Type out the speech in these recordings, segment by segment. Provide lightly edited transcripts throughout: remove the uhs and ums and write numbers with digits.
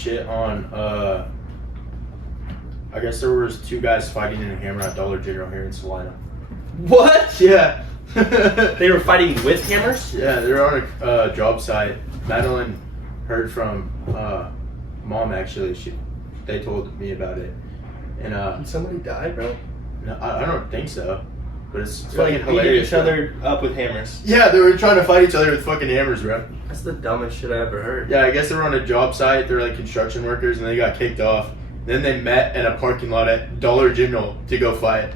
shit on, I guess there was 2 guys fighting in a hammer at Dollar General here in Salina. What? Yeah. They were fighting with hammers? Yeah, they were on a job site. Madeline heard from Mom, actually. They told me about it. And Did somebody die, bro? no, I don't think so. But it's Like fucking beating hilarious. each other up with hammers. Yeah, they were trying to fight each other with fucking hammers, bro. That's the dumbest shit I ever heard. Yeah, I guess they were on a job site. They're like construction workers, and they got kicked off. Then they met in a parking lot at Dollar General to go fight.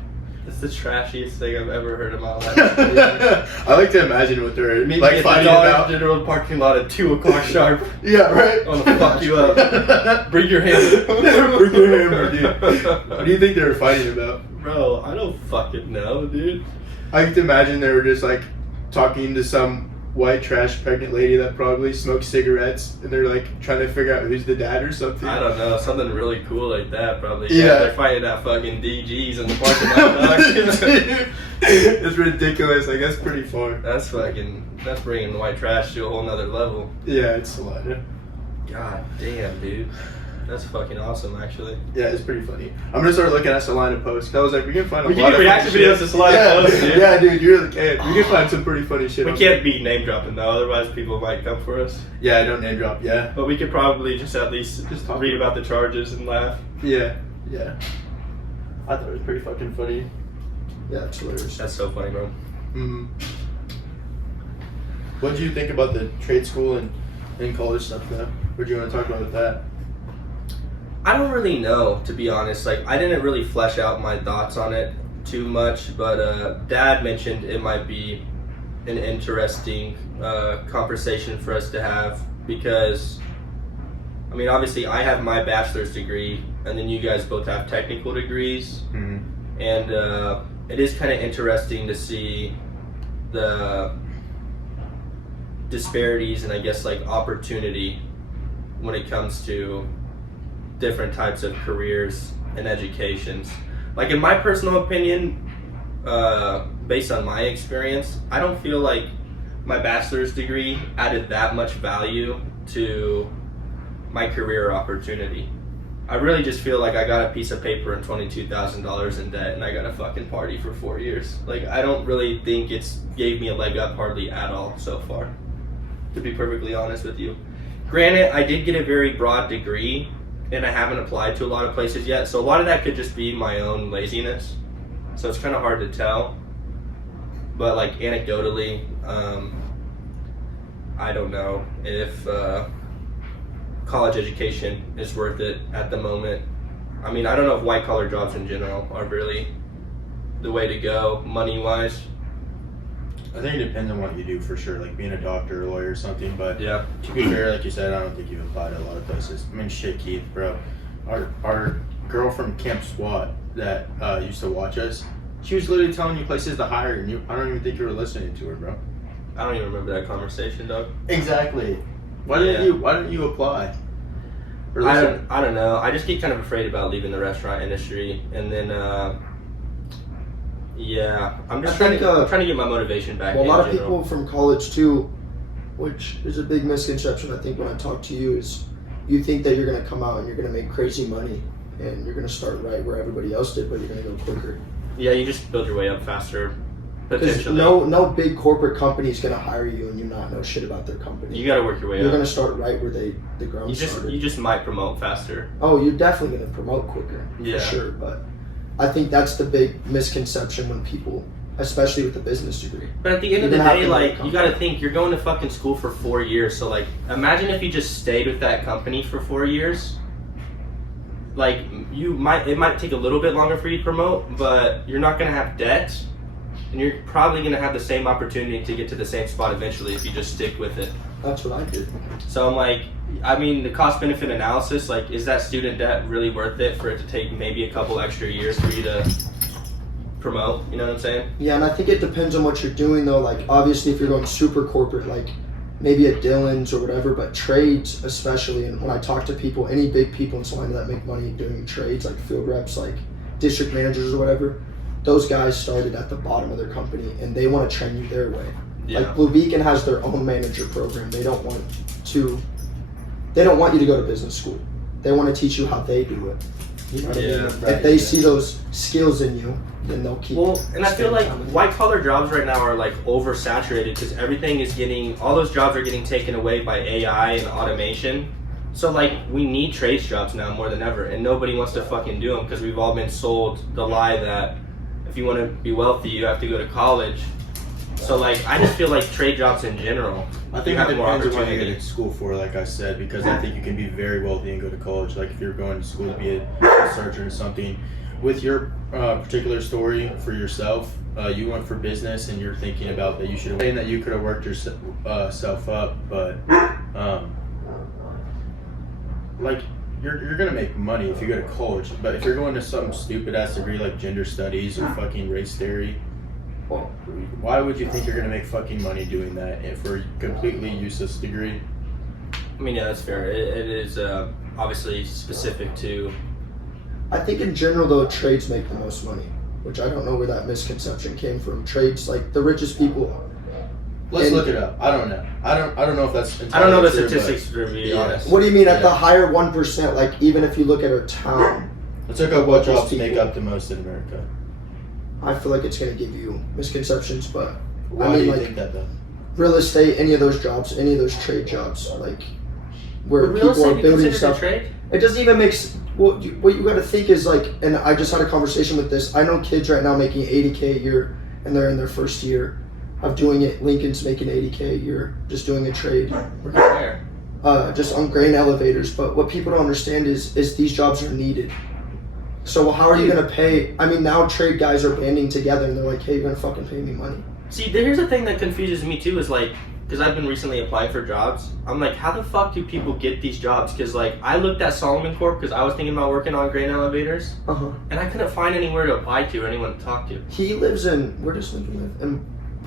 That's the trashiest thing I've ever heard in my life. I like to imagine what they're Meet like me at the fighting Dollar about. General parking lot at 2 o'clock sharp. Yeah, right. I want to fuck you up. Bring your hammer. Bring your hammer, dude. What do you think they were fighting about? Bro, I don't fucking know, dude. I like to imagine they were just like talking to some white trash pregnant lady that probably smokes cigarettes, and they're like trying to figure out who's the dad or something. I don't know, something really cool like that probably. Yeah. They're fighting at fucking DG's in the parking lot. It's ridiculous. Like, that's pretty far. That's bringing the white trash to a whole nother level. Yeah, it's Salina. God damn, dude. That's fucking awesome, actually. Yeah, it's pretty funny. I'm gonna start looking at Salina posts. 'Cause I was like, we can find a We lot can do of reaction funny videos shit. to Salina Yeah, posts, dude. yeah, dude, you really can. We can find some pretty funny shit. We on can't be name dropping though, otherwise people might come for us. Yeah, I don't name drop. Yeah, But we could probably just at least Just talk read about the charges and laugh. yeah. I thought it was pretty fucking funny. Yeah, it's hilarious. That's so funny, bro. Mm-hmm. What did you think about the trade school and college stuff, though? What do you want to talk about with that? I don't really know, to be honest. Like, I didn't really flesh out my thoughts on it too much, but Dad mentioned it might be an interesting conversation for us to have because, I mean, obviously I have my bachelor's degree, and then you guys both have technical degrees, Mm-hmm. and it is kind of interesting to see the disparities and I guess like opportunity when it comes to different types of careers and educations. Like, in my personal opinion, based on my experience, I don't feel like my bachelor's degree added that much value to my career opportunity. I really just feel like I got a piece of paper and $22,000 in debt and I got a fucking party for 4 years. Like, I don't really think it's gave me a leg up hardly at all so far, to be perfectly honest with you. Granted, I did get a very broad degree and I haven't applied to a lot of places yet, so a lot of that could just be my own laziness. So it's kind of hard to tell. But like anecdotally, I don't know if college education is worth it at the moment. I mean, I don't know if white collar jobs in general are really the way to go money wise. I think it depends on what you do for sure, like being a doctor or lawyer or something. But Yeah. to be fair, like you said, I don't think you've applied to a lot of places. I mean, shit, Keith, bro. Our girl from Camp SWAT that used to watch us, she was literally telling you places to hire, and I don't even think you were listening to her, bro. I don't even remember that conversation, dog. Exactly. Why Yeah. didn't you apply? Or I listen? don't know. I just get kind of afraid about leaving the restaurant industry, and then yeah, I'm just I think, trying to get my motivation back. Well, a lot in of general. people from college too, which is a big misconception I think when I talk to you, is you think that you're going to come out and you're going to make crazy money and you're going to start right where everybody else did, but you're going to go quicker. Yeah, you just build your way up faster, Because potentially. no big corporate company is going to hire you and you not know shit about their company. You got to work your way You're up. going to start right where the ground started. You just might promote faster. Oh, you're definitely going to promote quicker, Yeah. for sure. But I think that's the big misconception when people, especially with a business degree. But at the end of You're the gonna have day, to like, make a you got to think you're going to fucking school for 4 years. So like, imagine if you just stayed with that company for 4 years. Like, it might take a little bit longer for you to promote, but you're not going to have debt, and you're probably going to have the same opportunity to get to the same spot eventually if you just stick with it. That's what I did. So I'm like, I mean, the cost benefit analysis, like, is that student debt really worth it for it to take maybe a couple extra years for you to promote? You know what I'm saying? Yeah, and I think it depends on what you're doing though. Like, obviously, if you're going super corporate, like maybe at Dillon's or whatever, but trades especially, and when I talk to people, any big people in Salina that make money doing trades, like field reps, like district managers or whatever, those guys started at the bottom of their company and they want to train you their way. Yeah. Like Blue Beacon has their own manager program. They don't want you to go to business school. They want to teach you how they do it. You know what I mean? Yeah, If they see those skills in you, then they'll keep. Well, and I feel spending like time with you. white collar jobs right now are like oversaturated because everything is getting, all those jobs are getting taken away by AI and automation. So like we need trades jobs now more than ever, and nobody wants to fucking do them because we've all been sold the lie that if you want to be wealthy, you have to go to college. So like I just feel like trade jobs in general, I think you it have more depends on what you opportunity. get to school for, like I said, because I think you can be very wealthy and go to college. Like if you're going to school to be a surgeon or something. With your particular story for yourself, you went for business and you're thinking about that you should have, saying that you could have worked yourself up, but like you're gonna make money if you go to college. But if you're going to some stupid ass degree like gender studies or fucking race theory, well, why would you think you're gonna make fucking money doing that for a completely useless degree? I mean, yeah, that's fair. It is obviously specific to. I think in general though, trades make the most money, which I don't know where that misconception came from. Trades, like the richest people. Let's And- look it up. I don't know. I don't know if that's. I don't know the entirely true, statistics to be yeah. honest. What do you mean at Yeah. the higher 1%? Like even if you look at our town, Let's look up what Those jobs make people. up the most in America. I feel like it's gonna give you misconceptions, but Why I mean, do you like, think that though? real estate, any of those jobs, any of those trade jobs, like where Would real people are estate be building considered a stuff. trade? It doesn't even make what you got to think is like, and I just had a conversation with this. I know kids right now making $80K a year, and they're in their first year of doing it. Lincoln's making $80K a year just doing a trade, Working where? just on grain elevators. But what people don't understand is these jobs are needed. So how are you gonna pay? I mean, now trade guys are banding together, and they're like, "Hey, you're gonna fucking pay me money." See, here's the thing that confuses me too is like, because I've been recently applying for jobs. I'm like, how the fuck do people get these jobs? Because like, I looked at Solomon Corp because I was thinking about working on grain elevators, Uh huh. and I couldn't find anywhere to apply to or anyone to talk to. He lives in where does Lincoln live?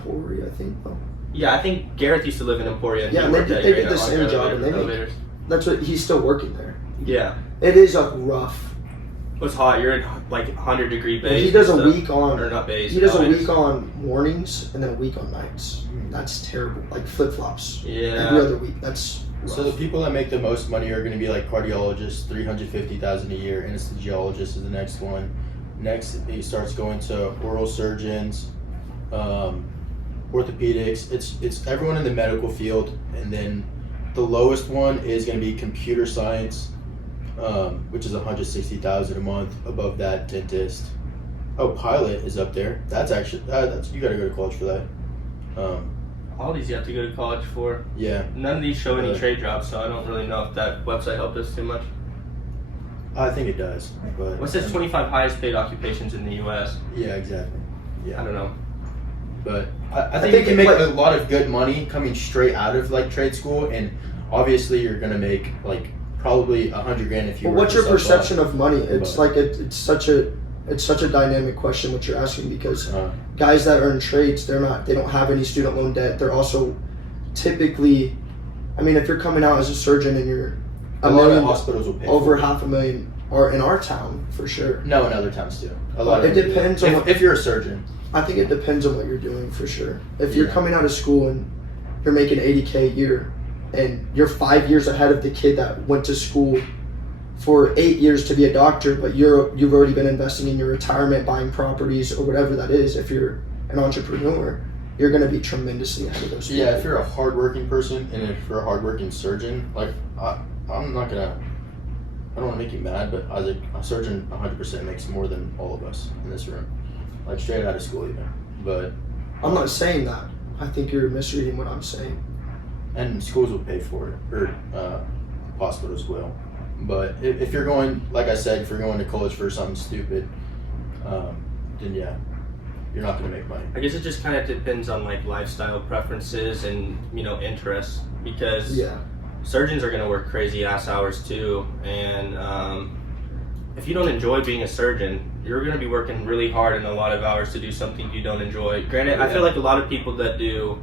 Emporia, I think. Oh. Yeah, I think Gareth used to live in Emporia. And Yeah, he and they worked did- at they grain did the same elevator- job, and they make- elevators. That's what he's still working there. Yeah, It is a rough. it was hot. You're in like 100-degree bays. He does a and stuff. week on. Or not bays. He does a elevators. week on mornings and then a week on nights. That's terrible. Like flip flops. Every Yeah. other week. That's rough. So the people that make the most money are going to be like cardiologists, $350,000 a year. Anesthesiologist is the next one. Next, he starts going to oral surgeons, orthopedics. It's everyone in the medical field, and then the lowest one is going to be computer science, which is $160,000 a month. Above that, dentist. Oh, pilot is up there. That's actually that's you got to go to college for that. All these you have to go to college for. Yeah, None of these show any Right. trade jobs, so I don't really know if that website helped us too much. I think it does. But What says 25 highest paid occupations in the U.S.? Yeah, exactly. I don't know. But I think you can make a lot of good money coming straight out of like trade school, and obviously you're gonna make like probably $100,000 if you. But work what's your yourself up. perception of money? It's But- like it's such a dynamic question what you're asking because Uh, guys that are in trades, they don't have any student loan debt. They're also typically, I mean, if you're coming out as a surgeon and you're a lot of hospitals will pay over for it. $500,000, or in our town for sure. No, in other towns too. A lot It of them do. depends on what- if you're a surgeon. I think it depends on what you're doing for sure. If you're Yeah. coming out of school and you're making $80K a year, and you're 5 years ahead of the kid that went to school for 8 years to be a doctor, but you've already been investing in your retirement, buying properties or whatever that is. If you're an entrepreneur, you're going to be tremendously ahead of those people. Yeah, if you're a hardworking person and if you're a hardworking surgeon, like I'm not gonna. I don't want to make you mad, but I was like, a surgeon 100% makes more than all of us in this room, like straight out of school even. But I'm not saying that. I think you're misreading what I'm saying. and schools will pay for it, or hospitals will. But if you're going, like I said, if you're going to college for something stupid, then yeah, you're not going to make money. I guess it just kind of depends on like lifestyle preferences and interests because Yeah. surgeons are going to work crazy ass hours too, and if you don't enjoy being a surgeon, you're going to be working really hard and a lot of hours to do something you don't enjoy. Granted, I feel like a lot of people that do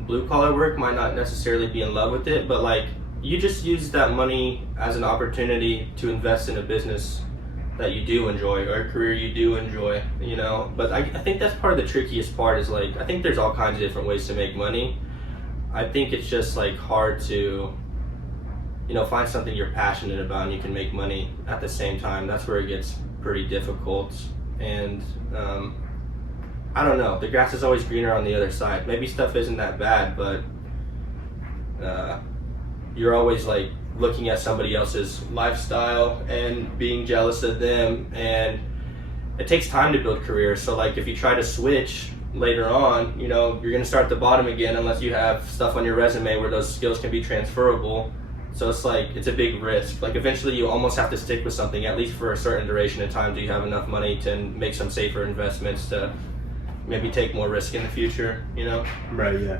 blue collar work might not necessarily be in love with it, but like you just use that money as an opportunity to invest in a business that you do enjoy or a career you do enjoy, but I think that's part of the trickiest part is like I think there's all kinds of different ways to make money. I think it's just like hard to find something you're passionate about and you can make money at the same time. That's where it gets pretty difficult. And I don't know, the grass is always greener on the other side. Maybe stuff isn't that bad, but you're always like looking at somebody else's lifestyle and being jealous of them, and it takes time to build careers. So like if you try to switch later on, you're gonna start at the bottom again unless you have stuff on your resume where those skills can be transferable. So it's like, it's a big risk. Like eventually you almost have to stick with something, at least for a certain duration of time. Do you have enough money to make some safer investments to maybe take more risk in the future, Right, yeah.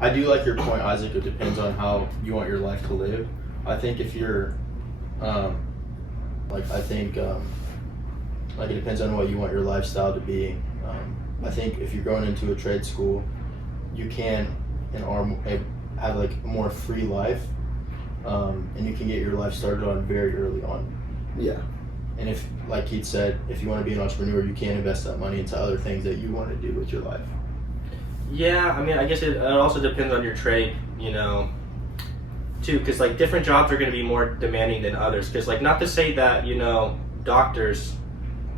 I do like your point, Isaac. It depends on how you want your life to live. I think if you're, it depends on what you want your lifestyle to be. I think if you're going into a trade school, you can have like a more free life, and you can get your life started on very early on. Yeah. And if, like Keith said, if you want to be an entrepreneur, you can invest that money into other things that you want to do with your life. Yeah, I mean, I guess it also depends on your trade, too, because like different jobs are going to be more demanding than others. Because like, not to say that doctors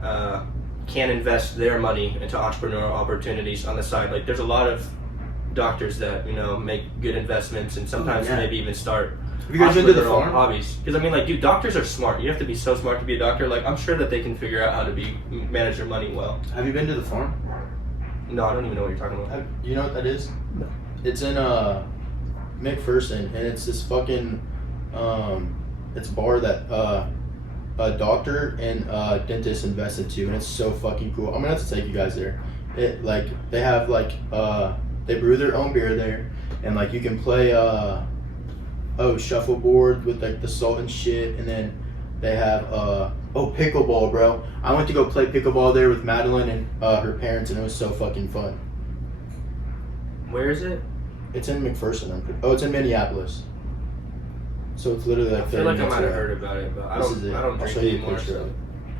can invest their money into entrepreneurial opportunities on the side. Like, there's a lot of doctors that make good investments, and sometimes maybe even start Have you guys been to the farm? hobbies. Because I mean, like, dude, doctors are smart. You have to be so smart to be a doctor. Like, I'm sure that they can figure out how to manage their money well. Have you been to the farm? No, I don't even know what you're talking about. You know what that is? No. It's in McPherson, and it's this fucking it's a bar that a doctor and dentist invest into, and it's so fucking cool. I'm gonna have to take you guys there. They have they brew their own beer there, and like you can play shuffleboard with like the salt and shit, and then they have pickleball, bro. I went to go play pickleball there with Madeline and her parents, and it was so fucking fun. Where is it? It's in McPherson. It's in Minneapolis. So it's literally like 30 I feel like I minutes might have away. heard about it, but I This don't is it. drink I'll show you a anymore. picture of So it.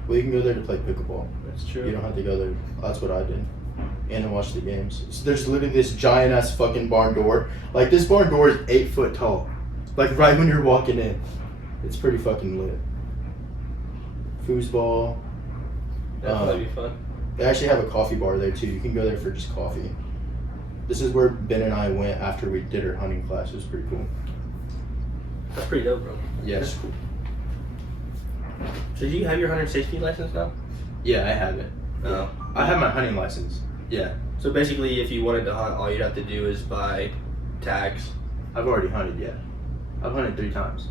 Well, you can go there to play pickleball. that's true. You don't have to go there. That's what I did. And to watch the games. So there's literally this giant ass fucking barn door. Like, this barn door is 8 foot tall. Like, right when you're walking in. It's pretty fucking lit. Foosball. That'd probably be fun. They actually have a coffee bar there too. You can go there for just coffee. This is where Ben and I went after we did our hunting class. It was pretty cool. That's pretty dope, bro. Yeah, it's cool. So do you have your hunter safety license now? Yeah, I have it. No. I have my hunting license. Yeah. So basically, if you wanted to hunt, all you'd have to do is buy tags. I've already hunted, yeah. I've hunted 3 times.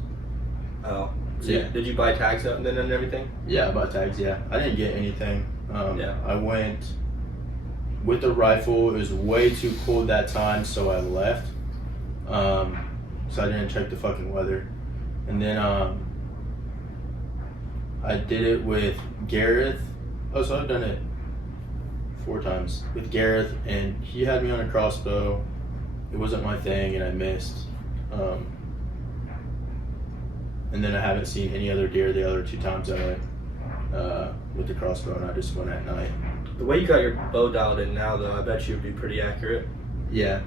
Oh. So Yeah. did you buy tags and everything? Yeah, I bought tags, yeah. I didn't get anything. Yeah. I went with the rifle. It was way too cold that time, so I left. So I didn't check the fucking weather. And then I did it with Gareth. Oh, so I've done it 4 times with Gareth, and he had me on a crossbow. It wasn't my thing, and I missed. And then I haven't seen any other deer the other 2 times I went with the crossbow, and I just went at night. The way you got your bow dialed in now, though, I bet you'd be pretty accurate. Yeah.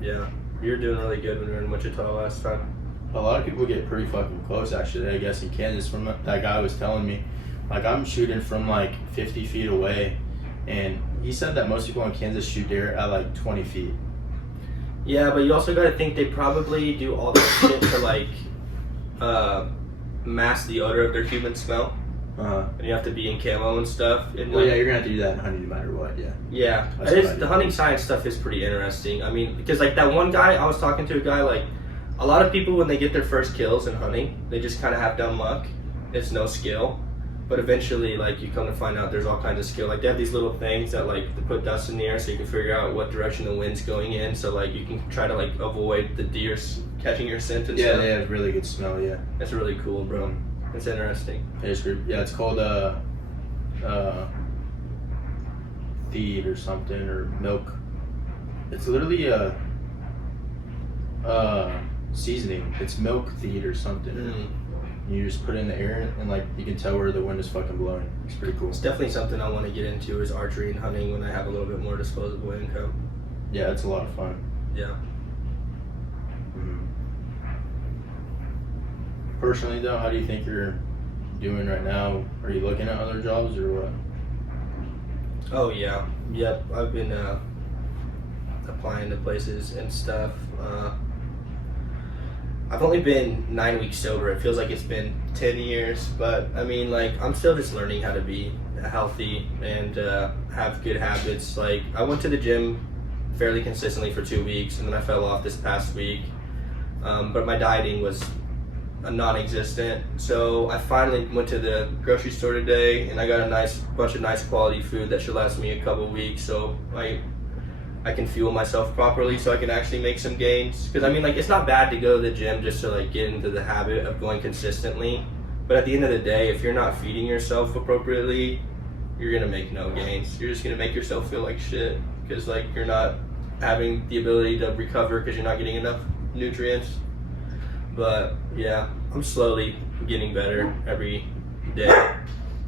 Yeah. You were doing really good when we were in Wichita last time. A lot of people get pretty fucking close, actually, I guess, in Kansas. From that guy was telling me, like, I'm shooting from like 50 feet away, and he said that most people in Kansas shoot deer at like 20 feet. Yeah, but you also got to think they probably do all this shit to like mask the odor of their human smell. And you have to be in camo and stuff. And Well, yeah, you're gonna have to do that in hunting no matter what. Yeah. Yeah, That's it what is, I the do. hunting science stuff is pretty interesting. I mean, because like that one guy, I was talking to a guy, like a lot of people when they get their first kills in hunting, they just kind of have dumb luck. It's no skill. But eventually, like, you come to find out there's all kinds of skill. Like, they have these little things that, like, they put dust in the air so you can figure out what direction the wind's going in. So, like, you can try to, like, avoid the deers catching your scent and Yeah, stuff. they have really good smell. Yeah. That's really cool, bro. It's interesting. It's good. Yeah, it's called feed or something, or milk. It's literally a seasoning. It's milk feed or something. Mm. You just put it in the air, and like you can tell where the wind is fucking blowing. It's pretty cool. It's definitely something I want to get into is archery and hunting when I have a little bit more disposable income. Yeah, it's a lot of fun. Yeah. Mhm. personally though, how do you think you're doing right now? Are you looking at other jobs or what? Oh yeah, yep. I've been applying to places and stuff. I've only been 9 weeks sober. It feels like it's been 10 years, but I mean, like, I'm still just learning how to be healthy and have good habits. Like, I went to the gym fairly consistently for 2 weeks, and then I fell off this past week. But my dieting was non-existent. So I finally went to the grocery store today, and I got a bunch of nice quality food that should last me a couple weeks. So I can fuel myself properly, so I can actually make some gains. Because I mean, like, it's not bad to go to the gym just to like get into the habit of going consistently. But at the end of the day, if you're not feeding yourself appropriately, you're gonna make no gains. You're just gonna make yourself feel like shit because like you're not having the ability to recover because you're not getting enough nutrients. But yeah, I'm slowly getting better every day.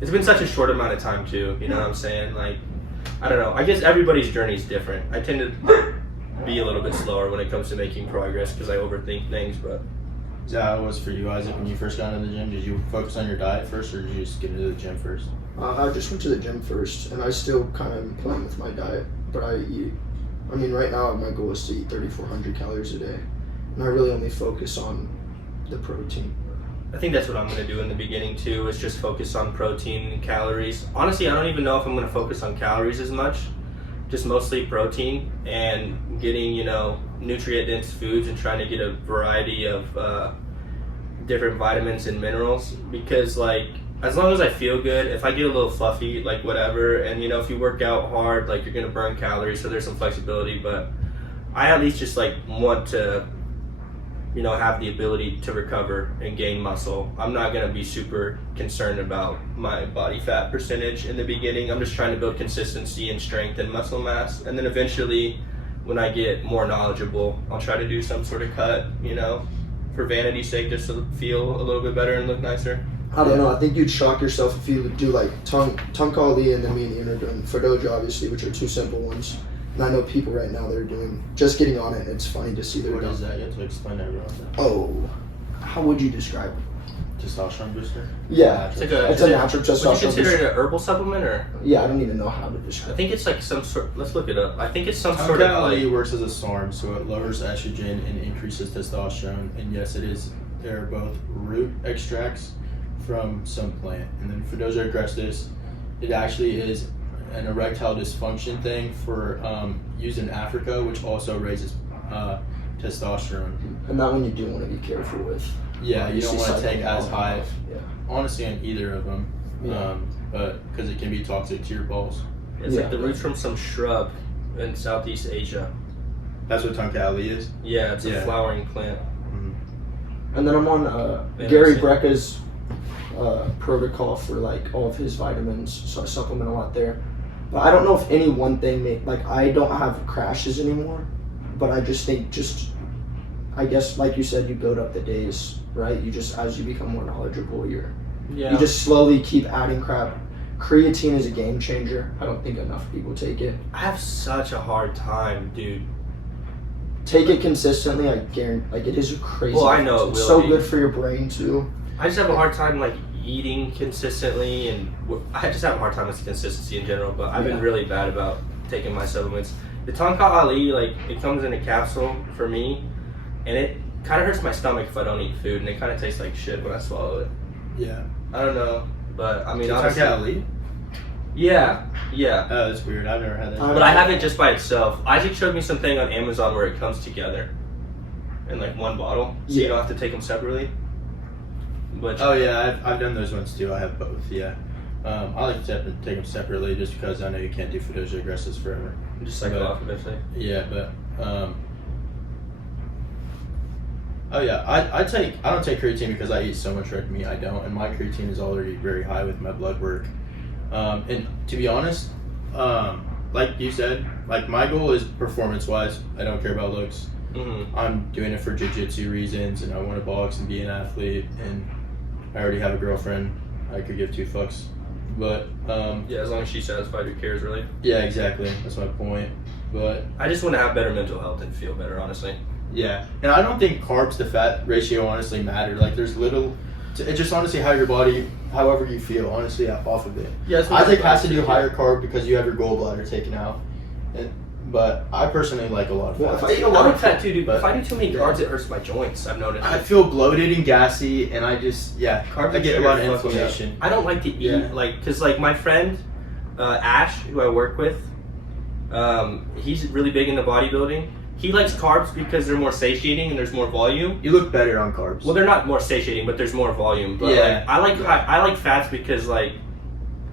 It's been such a short amount of time too. You know what I'm saying? Like, I don't know. I guess everybody's journey is different. I tend to be a little bit slower when it comes to making progress because I overthink things. But Is that how it was for you, Isaac, when you first got into the gym? Did you focus on your diet first, or did you just get into the gym first? I just went to the gym first, and I still kind of am playing with my diet. But I eat. I mean, right now my goal is to eat 3,400 calories a day, and I really only focus on the protein. I think that's what I'm going to do in the beginning too, is just focus on protein and calories. Honestly, I don't even know if I'm going to focus on calories as much, just mostly protein and getting, you know, nutrient dense foods and trying to get a variety of different vitamins and minerals. Because like, as long as I feel good, if I get a little fluffy, like whatever, and you know, if you work out hard, like you're going to burn calories, so there's some flexibility, but I at least just like want to, you know, have the ability to recover and gain muscle. I'm not gonna be super concerned about my body fat percentage in the beginning. I'm just trying to build consistency and strength and muscle mass. And then eventually, when I get more knowledgeable, I'll try to do some sort of cut, you know, for vanity's sake, just to feel a little bit better and look nicer. I don't know. I think you'd shock yourself if you would do like Tunk Ali and then me and Ian are doing Fadoja, obviously, which are two simple ones. And I know people right now that are doing, just getting on it, and it's funny to see their What is that? You have to explain to everyone. Oh, how would you describe it? Testosterone booster? Yeah, It's it's a natural Would you testosterone. consider booster. it an herbal supplement or? Yeah, I don't even know how to I describe it. think it's like some sort. Let's look it up. I think it's some sort of Tunk-Ali like. works as a SARM, so it lowers estrogen and increases testosterone. And yes, it is. They're both root extracts from some plant. And then Fadoja agrestis, it actually is an erectile dysfunction thing for used in Africa, which also raises testosterone. And that one you do want to be careful with. Yeah, you don't see want to cycling take as on and high, off. Yeah. honestly, on either of them, Yeah. but because it can be toxic to your balls. It's like the Yeah. roots from some shrub in Southeast Asia. That's what Tunk-Ali is. Yeah, it's a Yeah. flowering plant. And then I'm on Yeah, Gary I've seen Brecka's protocol for like all of his vitamins, so I supplement a lot there. But I don't know if any one thing like I don't have crashes anymore, but I just think I guess like you said, you build up the days, right? You just, as you become more knowledgeable, you just slowly keep adding crap. Creatine is a game changer. I don't think enough people take it. I have such a hard time, dude. Take it consistently. I guarantee, like it is crazy. Well, I know it It's will so be. good for your brain too. I just have a hard time like eating consistently, and I just have a hard time with consistency in general. But I've been Yeah. really bad about taking my supplements. The Tunk-Ali, like it comes in a capsule for me, and it kind of hurts my stomach if I don't eat food, and it kind of tastes like shit when I swallow it. Yeah. I don't know, but I mean, honestly, Tunk-Ali? yeah. Oh, that's weird. I've never had that. But I have it just by itself. Isaac showed me something on Amazon where it comes together in like one bottle, so you don't have to take them separately. But Oh yeah, I've done those ones too. I have both. Yeah. I like to take them separately just because I know you can't do Fadoja agrestis forever. just cycle but- off eventually. Yeah, but oh yeah, I don't take creatine because I eat so much red meat. I don't, and my creatine is already very high with my blood work. And to be honest, like you said, like my goal is performance wise. I don't care about looks. Mm-hmm. I'm doing it for jiu-jitsu reasons, and I want to box and be an athlete, and I already have a girlfriend. I could give two fucks, but Yeah, as long as she's satisfied, who cares really? yeah, exactly. That's my point. But I just want to have better mental health and feel better, honestly. Yeah, and I don't think carbs to fat ratio honestly matter. Like, there's little. It's just honestly how your body, however you feel, honestly, off of it. Yeah, Isaac has to do higher carb because you have your gallbladder taken out. But I personally like a lot of fat. Well, if I eat a I lot like of fat too, dude. But if I but- do too many carbs, it hurts my joints. I've noticed. I feel bloated and gassy, and I just Carbs I and get a sugar lot of fuck me up. inflammation. I don't like to eat Yeah. like, cause like my friend Ash, who I work with, he's really big into bodybuilding. He likes carbs because they're more satiating and there's more volume. You look better on carbs. Well, they're not more satiating, but there's more volume. But Yeah. like, I like fats because like,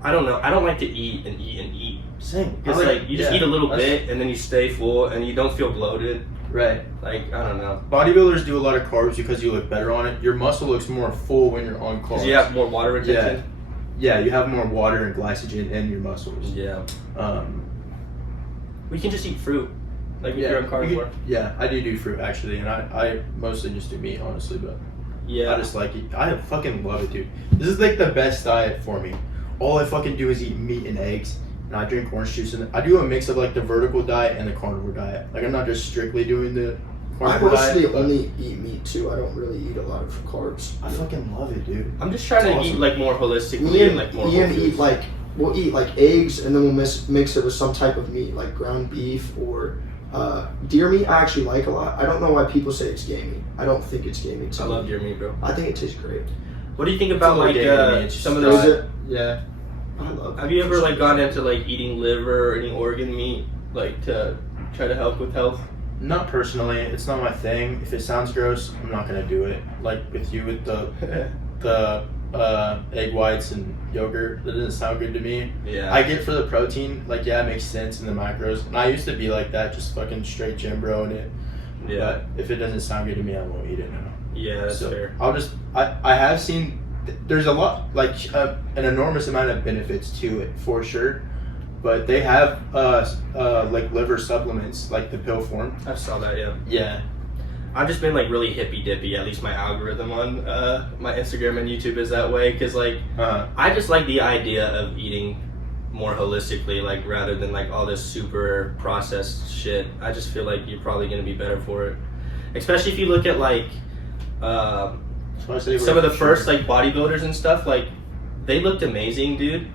I don't know. I don't like to eat and eat and eat. Same. Because like you just eat a little that's- bit and then you stay full and you don't feel bloated. Right. Like, I don't know. Bodybuilders do a lot of carbs because you look better on it. Your muscle looks more full when you're on carbs. Because you have more water retention. Yeah, you have more water and glycogen in your muscles. Yeah. Um, We can just eat fruit. Like if yeah, you're on carnivore. yeah, I do fruit actually, and I mostly just do meat honestly, but Yeah. I just like it. I fucking love it, dude. This is like the best diet for me. All I fucking do is eat meat and eggs, and I drink orange juice, and I do a mix of like the vertical diet and the carnivore diet. Like, I'm not just strictly doing the I carnivore mostly diet. but only eat meat too. I don't really eat a lot of carbs. I fucking love it, dude. I'm just trying It's to awesome. eat like more holistically Me and and like more Ian whole eat foods. like we'll eat like eggs and then we'll mix it with some type of meat like ground beef or deer meat. I actually like a lot. I don't know why people say it's gamey. I don't think it's gamey. I love deer meat, bro. I think it tastes great. What do you think about It's a like little gamey, it's some of just those? Is it? Yeah. I love it. Have you ever like gone into like eating liver or any organ meat like to try to help with health? Not personally. It's not my thing. If it sounds gross, I'm not gonna do it. Like with you with the egg whites and yogurt, that doesn't sound good to me. Yeah. I get for the protein, like, yeah, it makes sense in the macros. And I used to be like that, just fucking straight gym bro in it. Yeah. But if it doesn't sound good to me, I won't eat it now. Yeah, that's So fair. I'll just, I have seen, there's a lot, like an enormous amount of benefits to it for sure. But they have like liver supplements, like the pill form. I saw that. Yeah. Yeah. I've just been like really hippy dippy. At least my algorithm on my Instagram and YouTube is that way. Cause like I just like the idea of eating more holistically, like rather than like all this super processed shit. I just feel like you're probably gonna be better for it, especially if you look at like some of the first like bodybuilders and stuff. Like they looked amazing, dude.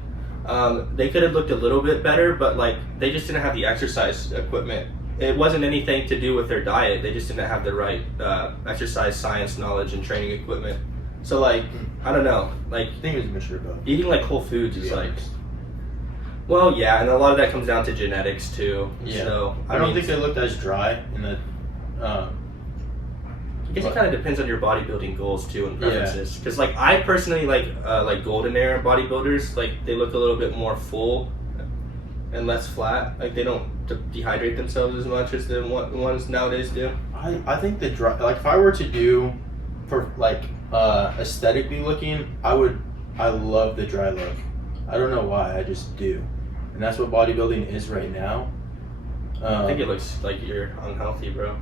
They could have looked a little bit better, but like they just didn't have the exercise equipment. It wasn't anything to do with their diet. They just didn't have the right exercise science knowledge and training equipment. So like, I don't know, like I think it was Mr. Bub. eating like whole foods To is be like, honest. well, yeah, and a lot of that comes down to genetics too. Yeah. So I don't mean, think they looked as dry in the. I guess it kind of depends on your bodybuilding goals too and Yeah. preferences. Because like I personally like golden era bodybuilders. Like they look a little bit more full and less flat. Like they don't dehydrate themselves as much as the ones nowadays do. I think the dry, like if I were to do, for like aesthetically looking, I love the dry look. I don't know why, I just do, and that's what bodybuilding is right now. I think it looks like you're unhealthy, bro.